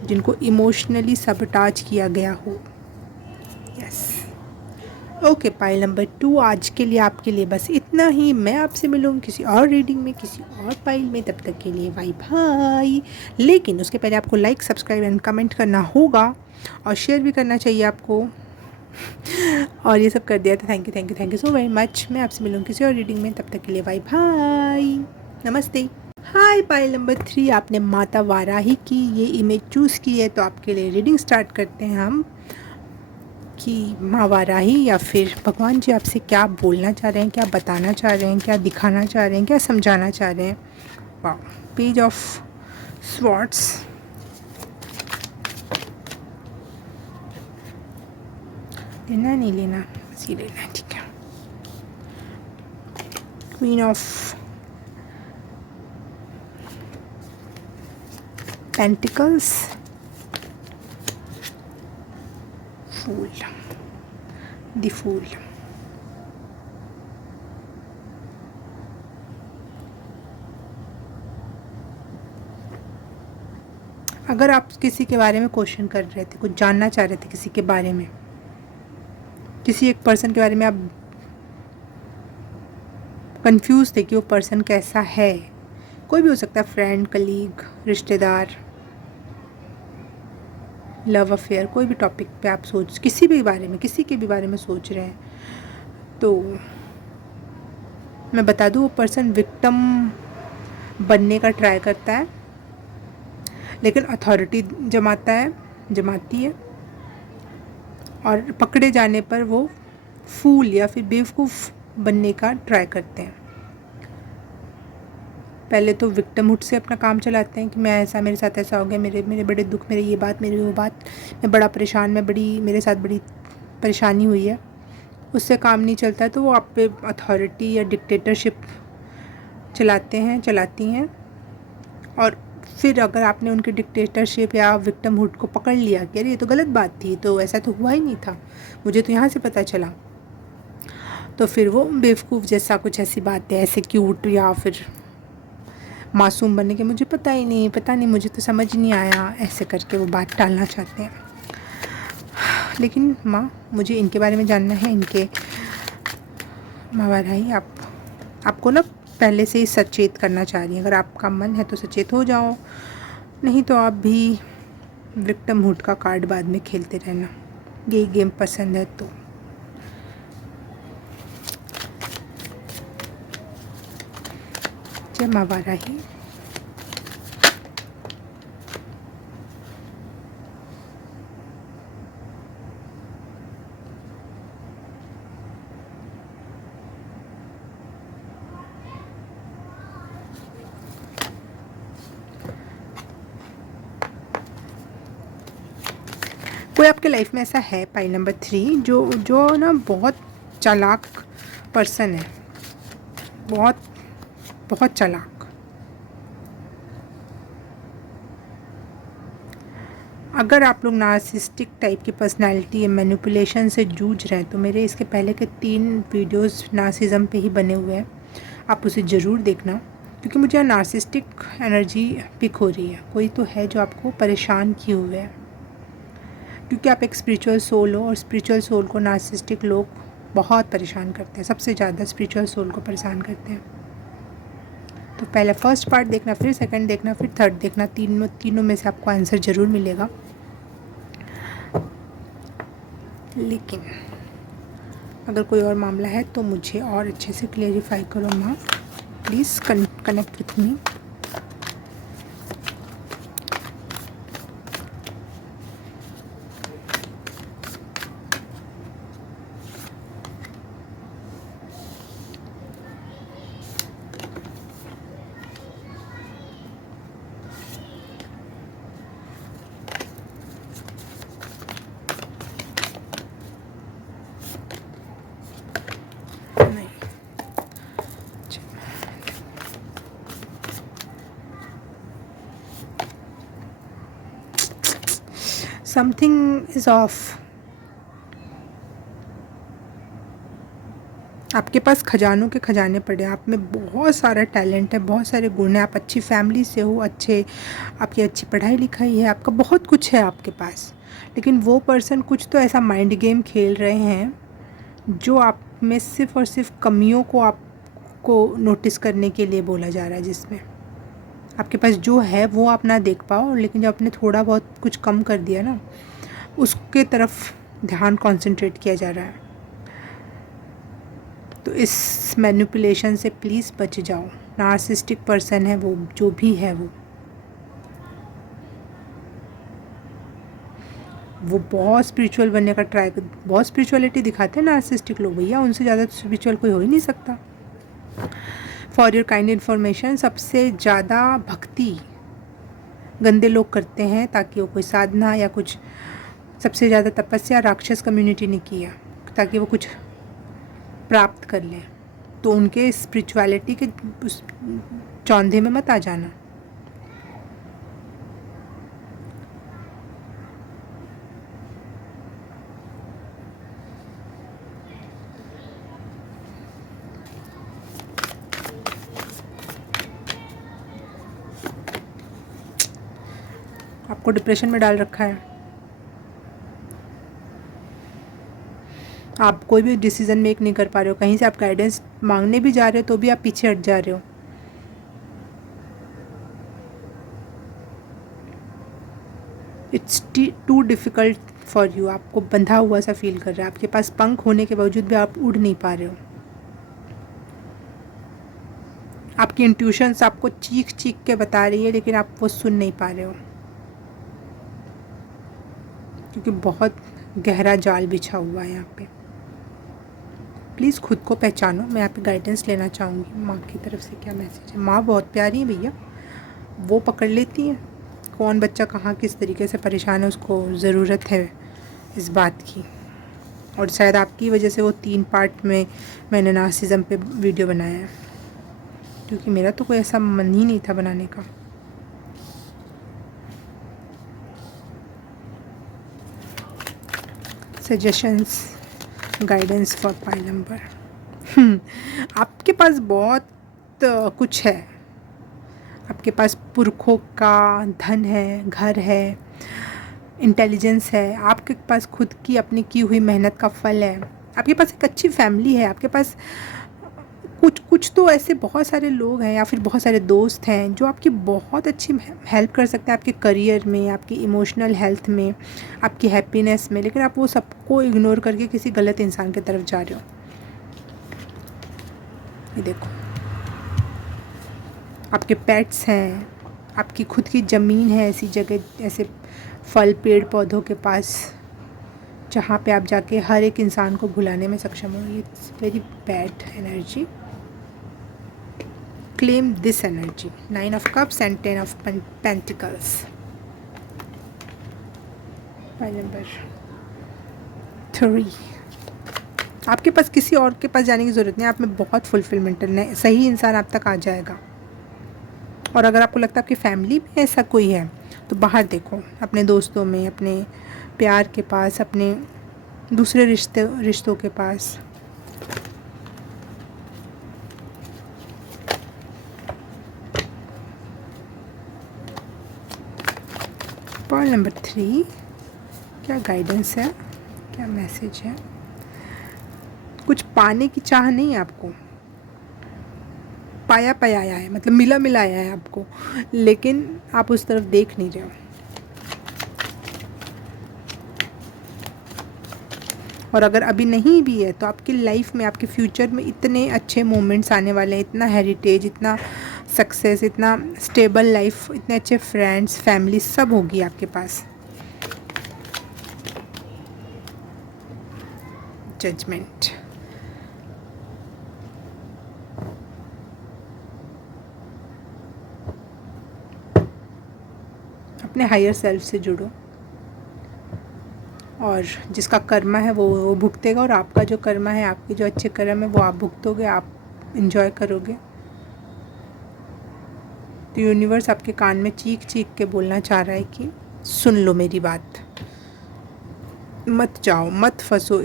जिनको इमोशनली सबटाच किया गया हो। यस, ओके, पाइल नंबर 2 आज के लिए आपके लिए बस इतना ही। मैं आपसे मिलूँगी किसी और रीडिंग में, किसी और पाइल में। तब तक के लिए बाय बाय। लेकिन उसके पहले आपको लाइक, सब्सक्राइब एंड कमेंट करना होगा और शेयर भी करना चाहिए आपको। और ये सब कर दिया था। Thank you so very much. मैं आपसे मिलूँगी किसी और रीडिंग में, तब तक के लिए बाय बाय, नमस्ते। हाय, पाइल नंबर 3, आपने माता वाराही की ये इमेज चूज़ की है, तो आपके लिए रीडिंग स्टार्ट करते हैं हम। कि माँ वाराही या फिर भगवान जी आपसे क्या बोलना चाह रहे हैं, क्या बताना चाह रहे हैं, क्या दिखाना चाह रहे हैं, क्या समझाना चाह रहे हैं। वाह, पेज ऑफ स्वॉर्ड्स। लेना है, नहीं लेना, बस ये लेना है, ठीक है। Queen of pentacles, fool, the fool. अगर आप किसी के बारे में क्वेश्चन कर रहे थे, कुछ जानना चाह रहे थे किसी के बारे में, किसी एक पर्सन के बारे में आप कंफ्यूज थे कि वो पर्सन कैसा है, कोई भी हो सकता है, फ्रेंड, कलीग, रिश्तेदार, लव अफेयर, कोई भी टॉपिक पे आप सोच, किसी भी बारे में, किसी के भी बारे में सोच रहे हैं, तो मैं बता दूँ वो पर्सन विक्टिम बनने का ट्राई करता है, लेकिन अथॉरिटी जमाती है, और पकड़े जाने पर वो फूल या फिर बेवकूफ़ बनने का ट्राई करते हैं। पहले तो विक्टिमहुड से अपना काम चलाते हैं कि मैं ऐसा, मेरे साथ ऐसा हो गया, मेरे बड़े दुख, मेरे ये बात, मेरी वो बात, मैं बड़ा परेशान, मेरे साथ बड़ी परेशानी हुई है। उससे काम नहीं चलता तो वो आप पे अथॉरिटी या डिक्टेटरशिप चलाती हैं। और फिर अगर आपने उनके डिक्टेटरशिप या विक्टिमहुड को पकड़ लिया कि अरे ये तो गलत बात थी, तो ऐसा तो हुआ ही नहीं था, मुझे तो यहाँ से पता चला, तो फिर वो बेवकूफ़ जैसा कुछ ऐसी बातें, ऐसे क्यूट या फिर मासूम बनने के, मुझे पता नहीं, मुझे तो समझ नहीं आया, ऐसे करके वो बात टालना चाहते हैं। लेकिन माँ, मुझे इनके बारे में जानना है, इनके माँ वाराही आपको ना पहले से ही सचेत करना चाह रही हैं। अगर आपका मन है तो सचेत हो जाओ, नहीं तो आप भी विक्टिमहुड का कार्ड बाद में खेलते रहना, ये गेम पसंद है तो। जय माँ वाराही। कोई आपके लाइफ में ऐसा है, पाई नंबर 3, जो ना बहुत चालाक पर्सन है, बहुत बहुत चालाक। अगर आप लोग नार्सिसिस्टिक टाइप की पर्सनालिटी या मैनिपुलेशन से जूझ रहे हैं तो मेरे इसके पहले के 3 वीडियोस नार्सिज्म पे ही बने हुए हैं, आप उसे ज़रूर देखना, क्योंकि मुझे नार्सिसिस्टिक एनर्जी पिक हो रही है। कोई तो है जो आपको परेशान किए हुए है, क्योंकि आप एक स्पिरिचुअल सोल हो, और स्पिरिचुअल सोल को नार्सिसिस्टिक लोग बहुत परेशान करते हैं, सबसे ज़्यादा स्पिरिचुअल सोल को परेशान करते हैं। तो पहले फर्स्ट पार्ट देखना, फिर सेकंड देखना, फिर थर्ड देखना, तीनों में से आपको आंसर ज़रूर मिलेगा। लेकिन अगर कोई और मामला है तो मुझे और अच्छे से क्लेरिफाई करो माँ, please connect with me. Something is of. आपके पास खजानों के खजाने पड़े हैं, आप में बहुत सारा टैलेंट है, बहुत सारे गुण हैं, आप अच्छी फैमिली से हो, आपकी अच्छी पढ़ाई लिखाई है, आपका बहुत कुछ है आपके पास। लेकिन वो पर्सन कुछ तो ऐसा माइंड गेम खेल रहे हैं जो आप में सिर्फ़ और सिर्फ कमियों को आपको नोटिस करने के लिए बोला जा रहा है, जिसमें आपके पास जो है वो आप ना देख पाओ, लेकिन जब आपने थोड़ा बहुत कुछ कम कर दिया ना, उसके तरफ ध्यान कॉन्सेंट्रेट किया जा रहा है। तो इस मैनिपुलेशन से प्लीज़ बच जाओ। नार्सिसिस्टिक पर्सन है वो, जो भी है वो वो बहुत स्पिरिचुअल बनने का ट्राई कर, बहुत स्पिरिचुअलिटी दिखाते हैं नार्सिसिस्टिक लोग, भैया उनसे ज़्यादा स्पिरिचुअल कोई हो ही नहीं सकता। फॉर योर काइंड इन्फॉर्मेशन, सबसे ज़्यादा भक्ति गंदे लोग करते हैं ताकि वो कोई साधना या कुछ, सबसे ज़्यादा तपस्या राक्षस कम्युनिटी ने किया ताकि वो कुछ प्राप्त कर लें। तो उनके स्पिरिचुअलिटी के उस चौंधे में मत आ जाना। आपको डिप्रेशन में डाल रखा है। आप कोई भी डिसीज़न मेक नहीं कर पा रहे हो, कहीं से आप गाइडेंस मांगने भी जा रहे हो तो भी आप पीछे हट जा रहे हो। It's too difficult for you, आपको बंधा हुआ सा फील कर रहा है, आपके पास पंख होने के बावजूद भी आप उड़ नहीं पा रहे हो। आपकी इंट्यूशंस आपको चीख चीख के बता रही है लेकिन आप वो सुन नहीं पा रहे हो, क्योंकि बहुत गहरा जाल बिछा हुआ है यहाँ पे। प्लीज़ खुद को पहचानो। मैं यहाँ पे गाइडेंस लेना चाहूँगी माँ की तरफ से। क्या मैसेज है? माँ बहुत प्यारी है भैया, वो पकड़ लेती हैं कौन बच्चा कहाँ किस तरीके से परेशान है, उसको ज़रूरत है इस बात की। और शायद आपकी वजह से वो 3 पार्ट में मैंने नार्सिसिज्म पे वीडियो बनाया है, क्योंकि मेरा तो कोई ऐसा मन ही नहीं था बनाने का। Suggestions, guidance for pile number. आपके पास बहुत कुछ है। आपके पास पुरखों का धन है, घर है, इंटेलिजेंस है, आपके पास खुद की अपनी की हुई मेहनत का फल है, आपके पास एक अच्छी फैमिली है, आपके पास कुछ तो ऐसे बहुत सारे लोग हैं या फिर बहुत सारे दोस्त हैं जो आपकी बहुत अच्छी हेल्प कर सकते हैं आपके करियर में, आपकी इमोशनल हेल्थ में, आपकी हैप्पीनेस में, लेकिन आप वो सबको इग्नोर करके किसी गलत इंसान की तरफ जा रहे हो। ये देखो, आपके पेट्स हैं, आपकी खुद की ज़मीन है, ऐसी जगह, ऐसे फल पेड़ पौधों के पास जहाँ पे आप जाके हर एक इंसान को भुलाने में सक्षम हो। ये very bad energy. Claim this energy. 9 of cups and 10 of pentacles. File number 3। आपके पास किसी और के पास जाने की ज़रूरत नहीं है, आप में बहुत फुलफिलमेंट है, सही इंसान आप तक आ जाएगा। और अगर आपको लगता है आपकी फैमिली में ऐसा कोई है तो बाहर देखो, अपने दोस्तों में, अपने प्यार के पास, अपने दूसरे रिश्तों के पास। पॉइंट नंबर 3, क्या गाइडेंस है, क्या मैसेज है? कुछ पाने की चाह नहीं है आपको, पाया पयाया है, मतलब मिला मिलाया है आपको, लेकिन आप उस तरफ देख नहीं रहे हो। और अगर अभी नहीं भी है तो आपकी लाइफ में, आपके फ्यूचर में इतने अच्छे मोमेंट्स आने वाले हैं, इतना हेरिटेज, इतना सक्सेस, इतना स्टेबल लाइफ, इतने अच्छे फ्रेंड्स, फैमिली सब होगी आपके पास। जजमेंट। अपने हायर सेल्फ से जुड़ो, और जिसका कर्मा है वो भुगतेगा, और आपका जो कर्मा है, आपके जो अच्छे कर्म है वो आप भुगतोगे, आप इंजॉय करोगे। तो यूनिवर्स आपके कान में चीख चीख के बोलना चाह रहा है कि सुन लो मेरी बात, मत जाओ, मत फंसो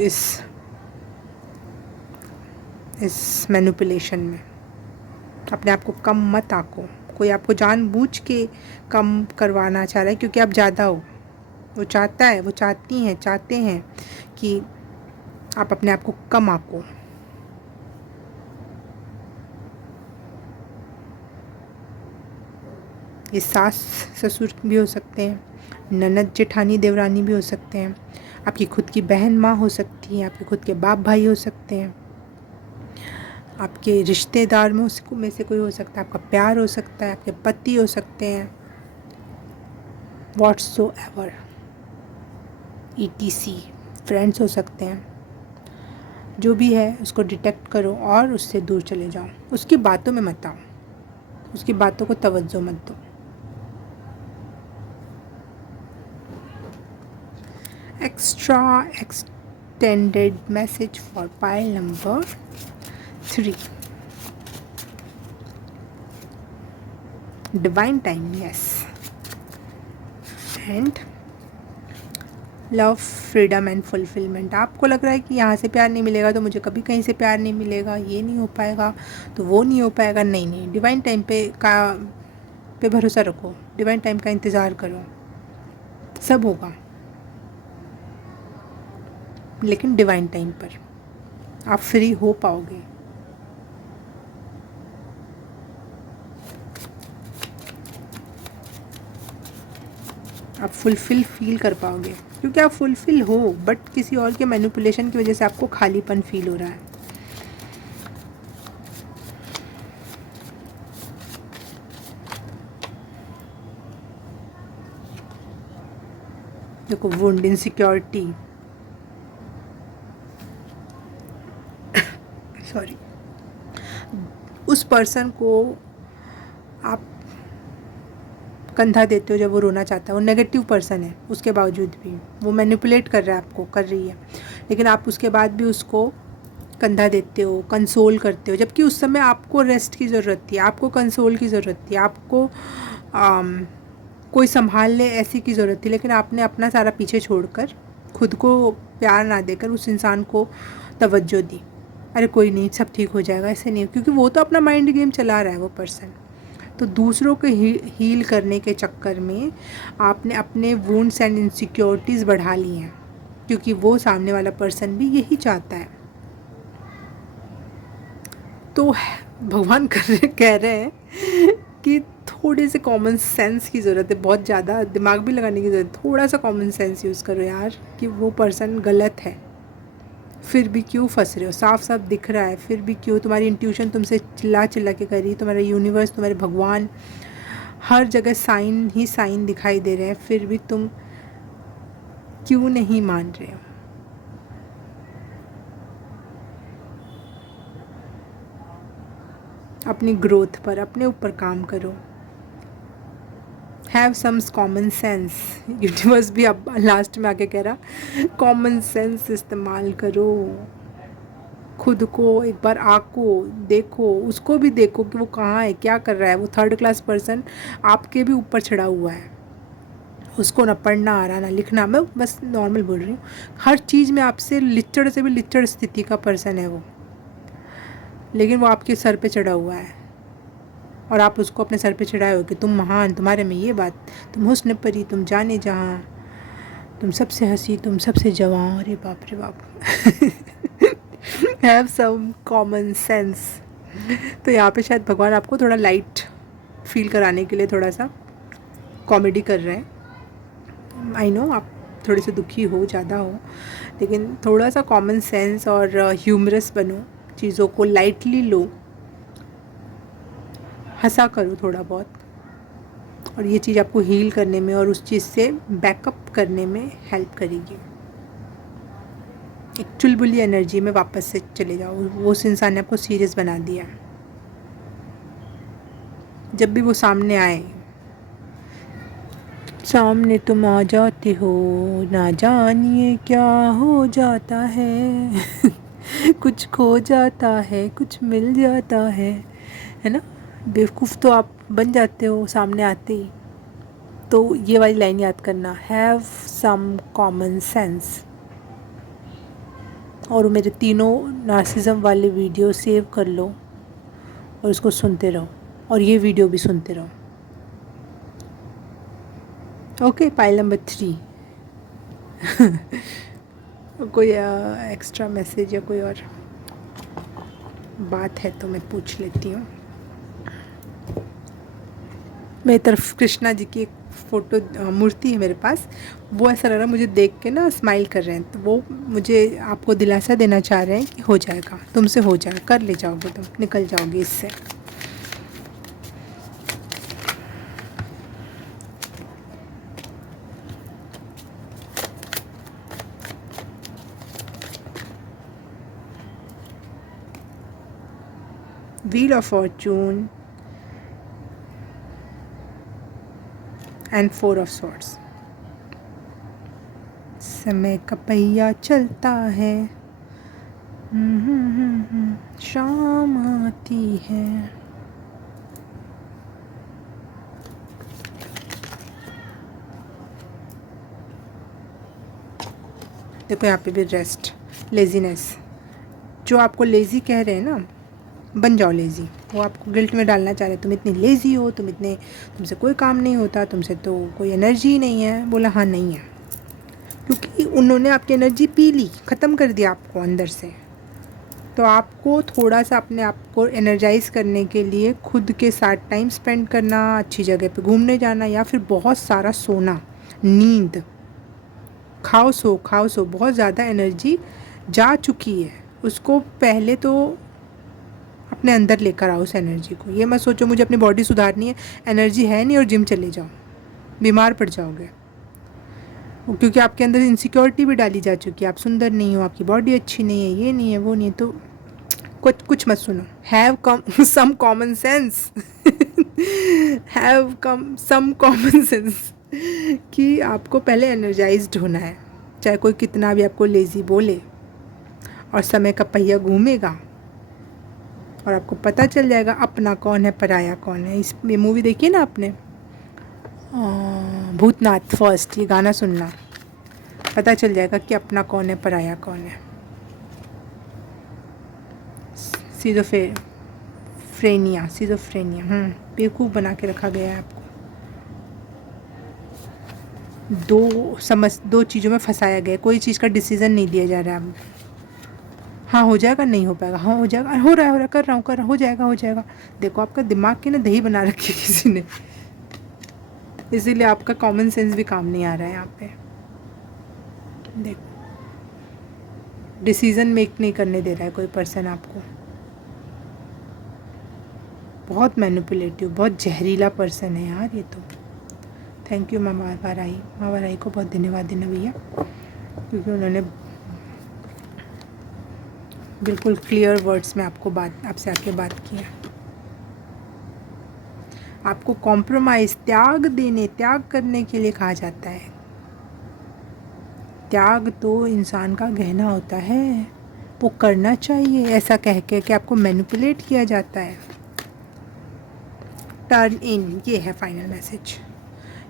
इस मैनिपुलेशन में, अपने आप को कम मत आको। कोई आपको जानबूझ के कम करवाना चाह रहा है क्योंकि आप ज़्यादा हो। वो चाहता है, वो चाहते हैं कि आप अपने आप को कम आको। ये सास ससुर भी हो सकते हैं, ननद जेठानी देवरानी भी हो सकते हैं, आपकी खुद की बहन माँ हो सकती है, आपके खुद के बाप भाई हो सकते हैं, आपके रिश्तेदार में से कोई हो सकता है, आपका प्यार हो सकता है, आपके पति हो सकते हैं, व्हाट्सोएवर। ETC, फ्रेंड्स हो सकते हैं, जो भी है उसको डिटेक्ट करो और उससे दूर चले जाओ। उसकी बातों में मत आओ, उसकी बातों को तवज्जो मत दो। Extra extended message for pile number 3, divine time, yes, and love, freedom and fulfilment. आपको लग रहा है कि यहाँ से प्यार नहीं मिलेगा तो मुझे कभी कहीं से प्यार नहीं मिलेगा, ये नहीं हो पाएगा तो वो नहीं हो पाएगा। नहीं नहीं, डिवाइन टाइम पे भरोसा रखो, डिवाइन टाइम का इंतज़ार करो, सब होगा, लेकिन डिवाइन टाइम पर आप फ्री हो पाओगे। आप फुलफिल फील कर पाओगे, क्योंकि आप फुलफिल हो, बट किसी और के मैनिपुलेशन की वजह से आपको खालीपन फील हो रहा है। देखो, वुंड, इनसिक्योरिटी, सॉरी, उस पर्सन को आप कंधा देते हो जब वो रोना चाहता है, वो नेगेटिव पर्सन है, उसके बावजूद भी वो मैनिपुलेट कर रहा है आपको, कर रही है, लेकिन आप उसके बाद भी उसको कंधा देते हो, कंसोल करते हो, जबकि उस समय आपको रेस्ट की ज़रूरत थी, आपको कंसोल की ज़रूरत थी, आपको कोई संभाल ले ऐसी की ज़रूरत थी, लेकिन आपने अपना सारा पीछे छोड़कर खुद को प्यार ना देकर उस इंसान को तवज्जो दी। अरे कोई नहीं, सब ठीक हो जाएगा, ऐसे नहीं, क्योंकि वो तो अपना माइंड गेम चला रहा है वो पर्सन। तो दूसरों को हील करने के चक्कर में आपने अपने वुंड्स एंड इनसिक्योरिटीज़ बढ़ा ली हैं, क्योंकि वो सामने वाला पर्सन भी यही चाहता है। तो भगवान कह रहे हैं कि थोड़े से कॉमन सेंस की ज़रूरत है, बहुत ज़्यादा दिमाग भी लगाने की ज़रूरत है, थोड़ा सा कॉमन सेंस यूज़ करो यार, कि वो पर्सन गलत है, फिर भी क्यों फंस रहे हो, साफ साफ दिख रहा है, फिर भी क्यों, तुम्हारी इंट्यूशन तुमसे चिल्ला चिल्ला के करी, तुम्हारा यूनिवर्स, तुम्हारे भगवान, हर जगह साइन ही साइन दिखाई दे रहे हैं, फिर भी तुम क्यों नहीं मान रहे हो। अपनी ग्रोथ पर, अपने ऊपर काम करो, have some common sense. Universe भी अब लास्ट में आके कह रहा, कॉमन सेंस इस्तेमाल करो, खुद को एक बार आको देखो, उसको भी देखो कि वो कहाँ है, क्या कर रहा है। वो 3rd क्लास पर्सन आपके भी ऊपर चढ़ा हुआ है, उसको ना पढ़ना आ रहा ना लिखना, मैं बस नॉर्मल बोल रही हूँ, हर चीज़ में आपसे लिच्चड़ से भी लिच्चड़ स्थिति का पर्सन है वो, लेकिन वो आपके सर पे चढ़ा हुआ है और आप उसको अपने सर पे चढ़ाए हो कि तुम महान, तुम्हारे में ये बात, तुम हुस्न परी, तुम जाने जहाँ, तुम सबसे हंसी, तुम सबसे जवां। अरे बाप रे बाप। Have some common sense. तो यहाँ पे शायद भगवान आपको थोड़ा लाइट फील कराने के लिए थोड़ा सा कॉमेडी कर रहे हैं। आई नो आप थोड़े से दुखी हो, ज़्यादा हो, लेकिन थोड़ा सा कॉमन सेंस और ह्यूमरस बनो, चीज़ों को लाइटली लो, हंसा करो थोड़ा बहुत, और ये चीज़ आपको हील करने में और उस चीज़ से बैकअप करने में हेल्प करेगी। एक चुलबुली एनर्जी में वापस से चले जाओ, वो उस इंसान ने आपको सीरियस बना दिया। जब भी वो सामने आए, सामने तुम आ जाते हो, ना जानिए क्या हो जाता है। कुछ खो जाता है, कुछ मिल जाता है ना। बेवकूफ़ तो आप बन जाते हो सामने आते ही। तो ये वाली लाइन याद करना, हैव सम कॉमन सेंस। और मेरे तीनों नार्सिज्म वाले वीडियो सेव कर लो और उसको सुनते रहो, और ये वीडियो भी सुनते रहो। Okay, pile number 3। कोई एक्स्ट्रा मैसेज या कोई और बात है तो मैं पूछ लेती हूँ। मेरी तरफ कृष्णा जी की एक फ़ोटो मूर्ति है मेरे पास, वो ऐसा लग रहा है मुझे देख के ना स्माइल कर रहे हैं, तो वो मुझे आपको दिलासा देना चाह रहे हैं कि हो जाएगा, तुमसे हो जाएगा, कर ले जाओगे, तुम निकल जाओगे इससे। Wheel of Fortune and 4 of swords. समय का पहिया चलता है, शाम आती है। देखो यहाँ पे भी रेस्ट, लेजीनेस, जो आपको लेज़ी कह रहे हैं ना, बन जाओ लेज़ी। वो आपको गिल्ट में डालना चाह रहे हैं, तुम इतनी लेज़ी हो, तुमसे कोई काम नहीं होता, तुमसे तो कोई एनर्जी ही नहीं है। बोला हाँ नहीं है, क्योंकि उन्होंने आपकी एनर्जी पी ली, ख़त्म कर दिया आपको अंदर से। तो आपको थोड़ा सा अपने आप को एनर्जाइज़ करने के लिए खुद के साथ टाइम स्पेंड करना, अच्छी जगह पे घूमने जाना, या फिर बहुत सारा सोना, नींद, खाओ सो। बहुत ज़्यादा एनर्जी जा चुकी है, उसको पहले तो अपने अंदर लेकर आओ उस एनर्जी को। ये मत सोचो मुझे अपनी बॉडी सुधारनी है, एनर्जी है नहीं और जिम चले जाओ, बीमार पड़ जाओगे। क्योंकि आपके अंदर इनसिक्योरिटी भी डाली जा चुकी है, आप सुंदर नहीं हो, आपकी बॉडी अच्छी नहीं है, ये नहीं है, वो नहीं है। तो कुछ मत सुनो, have some common sense have some common sense कि आपको पहले एनर्जाइज्ड होना है, चाहे कोई कितना भी आपको लेज़ी बोले। और समय का पहिया घूमेगा और आपको पता चल जाएगा अपना कौन है, पराया कौन है। ये मूवी देखिए ना आपने, भूतनाथ फर्स्ट, ये गाना सुनना, पता चल जाएगा कि अपना कौन है, पराया कौन है। सिजोफ्रेनिया बेवकूफ़ बना के रखा गया है आपको। दो चीज़ों में फंसाया गया है, कोई चीज़ का डिसीज़न नहीं दिया जा रहा है अब। हाँ हो जाएगा, नहीं हो पाएगा, हाँ हो जाएगा, हो रहा है, कर रहा हूँ, हो जाएगा। देखो आपका दिमाग की ना दही बना रखी है किसी ने, इसीलिए आपका कॉमन सेंस भी काम नहीं आ रहा है यहाँ पे। देखो डिसीज़न मेक नहीं करने दे रहा है कोई पर्सन आपको, बहुत मैनिपुलेटिव, बहुत जहरीला पर्सन है यार ये तो। थैंक यू मामा राई को बहुत धन्यवाद देना भैया, क्योंकि उन्होंने बिल्कुल क्लियर वर्ड्स में आपसे आके बात किया। आपको कॉम्प्रोमाइज़, त्याग करने के लिए कहा जाता है। त्याग तो इंसान का गहना होता है, वो करना चाहिए, ऐसा कह के कि आपको मैनिपुलेट किया जाता है। टर्न इन, ये है फाइनल मैसेज।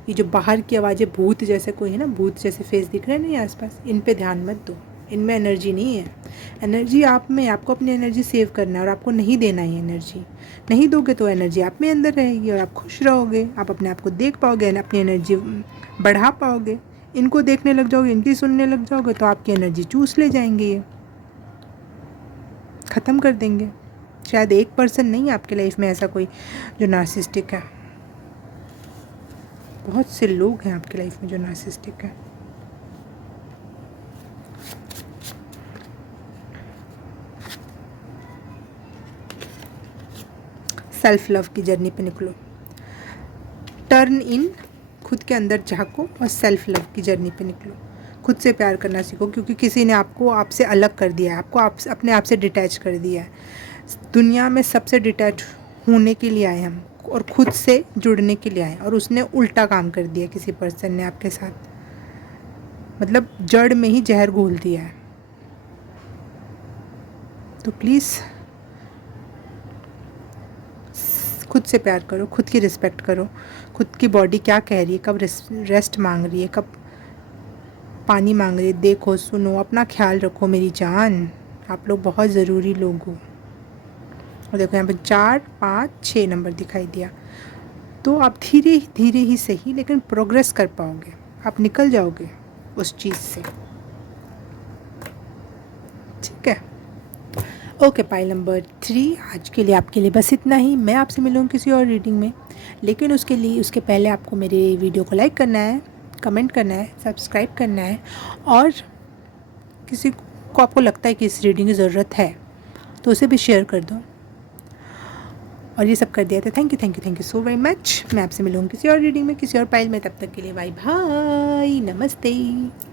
ये जो बाहर की आवाज़ें, भूत जैसे कोई है ना, भूत जैसे फेस दिख रहे हैं नहीं आसपास, इन पे ध्यान मत दो, इनमें एनर्जी नहीं है। एनर्जी आप में, आपको अपनी एनर्जी सेव करना है और आपको नहीं देना है एनर्जी। नहीं दोगे तो एनर्जी आप में अंदर रहेगी और आप खुश रहोगे, आप अपने आप को देख पाओगे, अपनी एनर्जी बढ़ा पाओगे। इनको देखने लग जाओगे, इनकी सुनने लग जाओगे तो आपकी एनर्जी चूस ले जाएंगे, ये ख़त्म कर देंगे। शायद एक पर्सन नहीं है आपके लाइफ में ऐसा कोई जो नार्सिस्टिक है, बहुत से लोग हैं आपकी लाइफ में जो नार्सिस्टिक है। सेल्फ लव की जर्नी पे निकलो, टर्न इन, खुद के अंदर झांको और सेल्फ लव की जर्नी पे निकलो। खुद से प्यार करना सीखो, क्योंकि किसी ने आपको आपसे अलग कर दिया है, आपको अपने आप से डिटैच कर दिया है। दुनिया में सबसे डिटैच होने के लिए आए हम और खुद से जुड़ने के लिए आए, और उसने उल्टा काम कर दिया किसी पर्सन ने आपके साथ, मतलब जड़ में ही जहर घोल दिया है। तो प्लीज़ खुद से प्यार करो, खुद की रिस्पेक्ट करो, खुद की बॉडी क्या कह रही है, कब रेस्ट मांग रही है, कब पानी मांग रही है, देखो सुनो, अपना ख्याल रखो मेरी जान, आप लोग बहुत ज़रूरी लोग हो। और देखो यहाँ पे 4, 5, 6 नंबर दिखाई दिया, तो आप धीरे धीरे ही सही लेकिन प्रोग्रेस कर पाओगे, आप निकल जाओगे उस चीज़ से, ठीक है। ओके, पाइल नंबर 3 आज के लिए आपके लिए बस इतना ही। मैं आपसे मिलूँगी किसी और रीडिंग में, लेकिन उसके पहले आपको मेरे वीडियो को लाइक करना है, कमेंट करना है, सब्सक्राइब करना है, और किसी को आपको लगता है कि इस रीडिंग की ज़रूरत है तो उसे भी शेयर कर दो। और ये सब कर दिया था। Thank you so very much. मैं आपसे मिलूँगी किसी और रीडिंग में, किसी और पाइल में। तब तक के लिए बाय बाय, नमस्ते।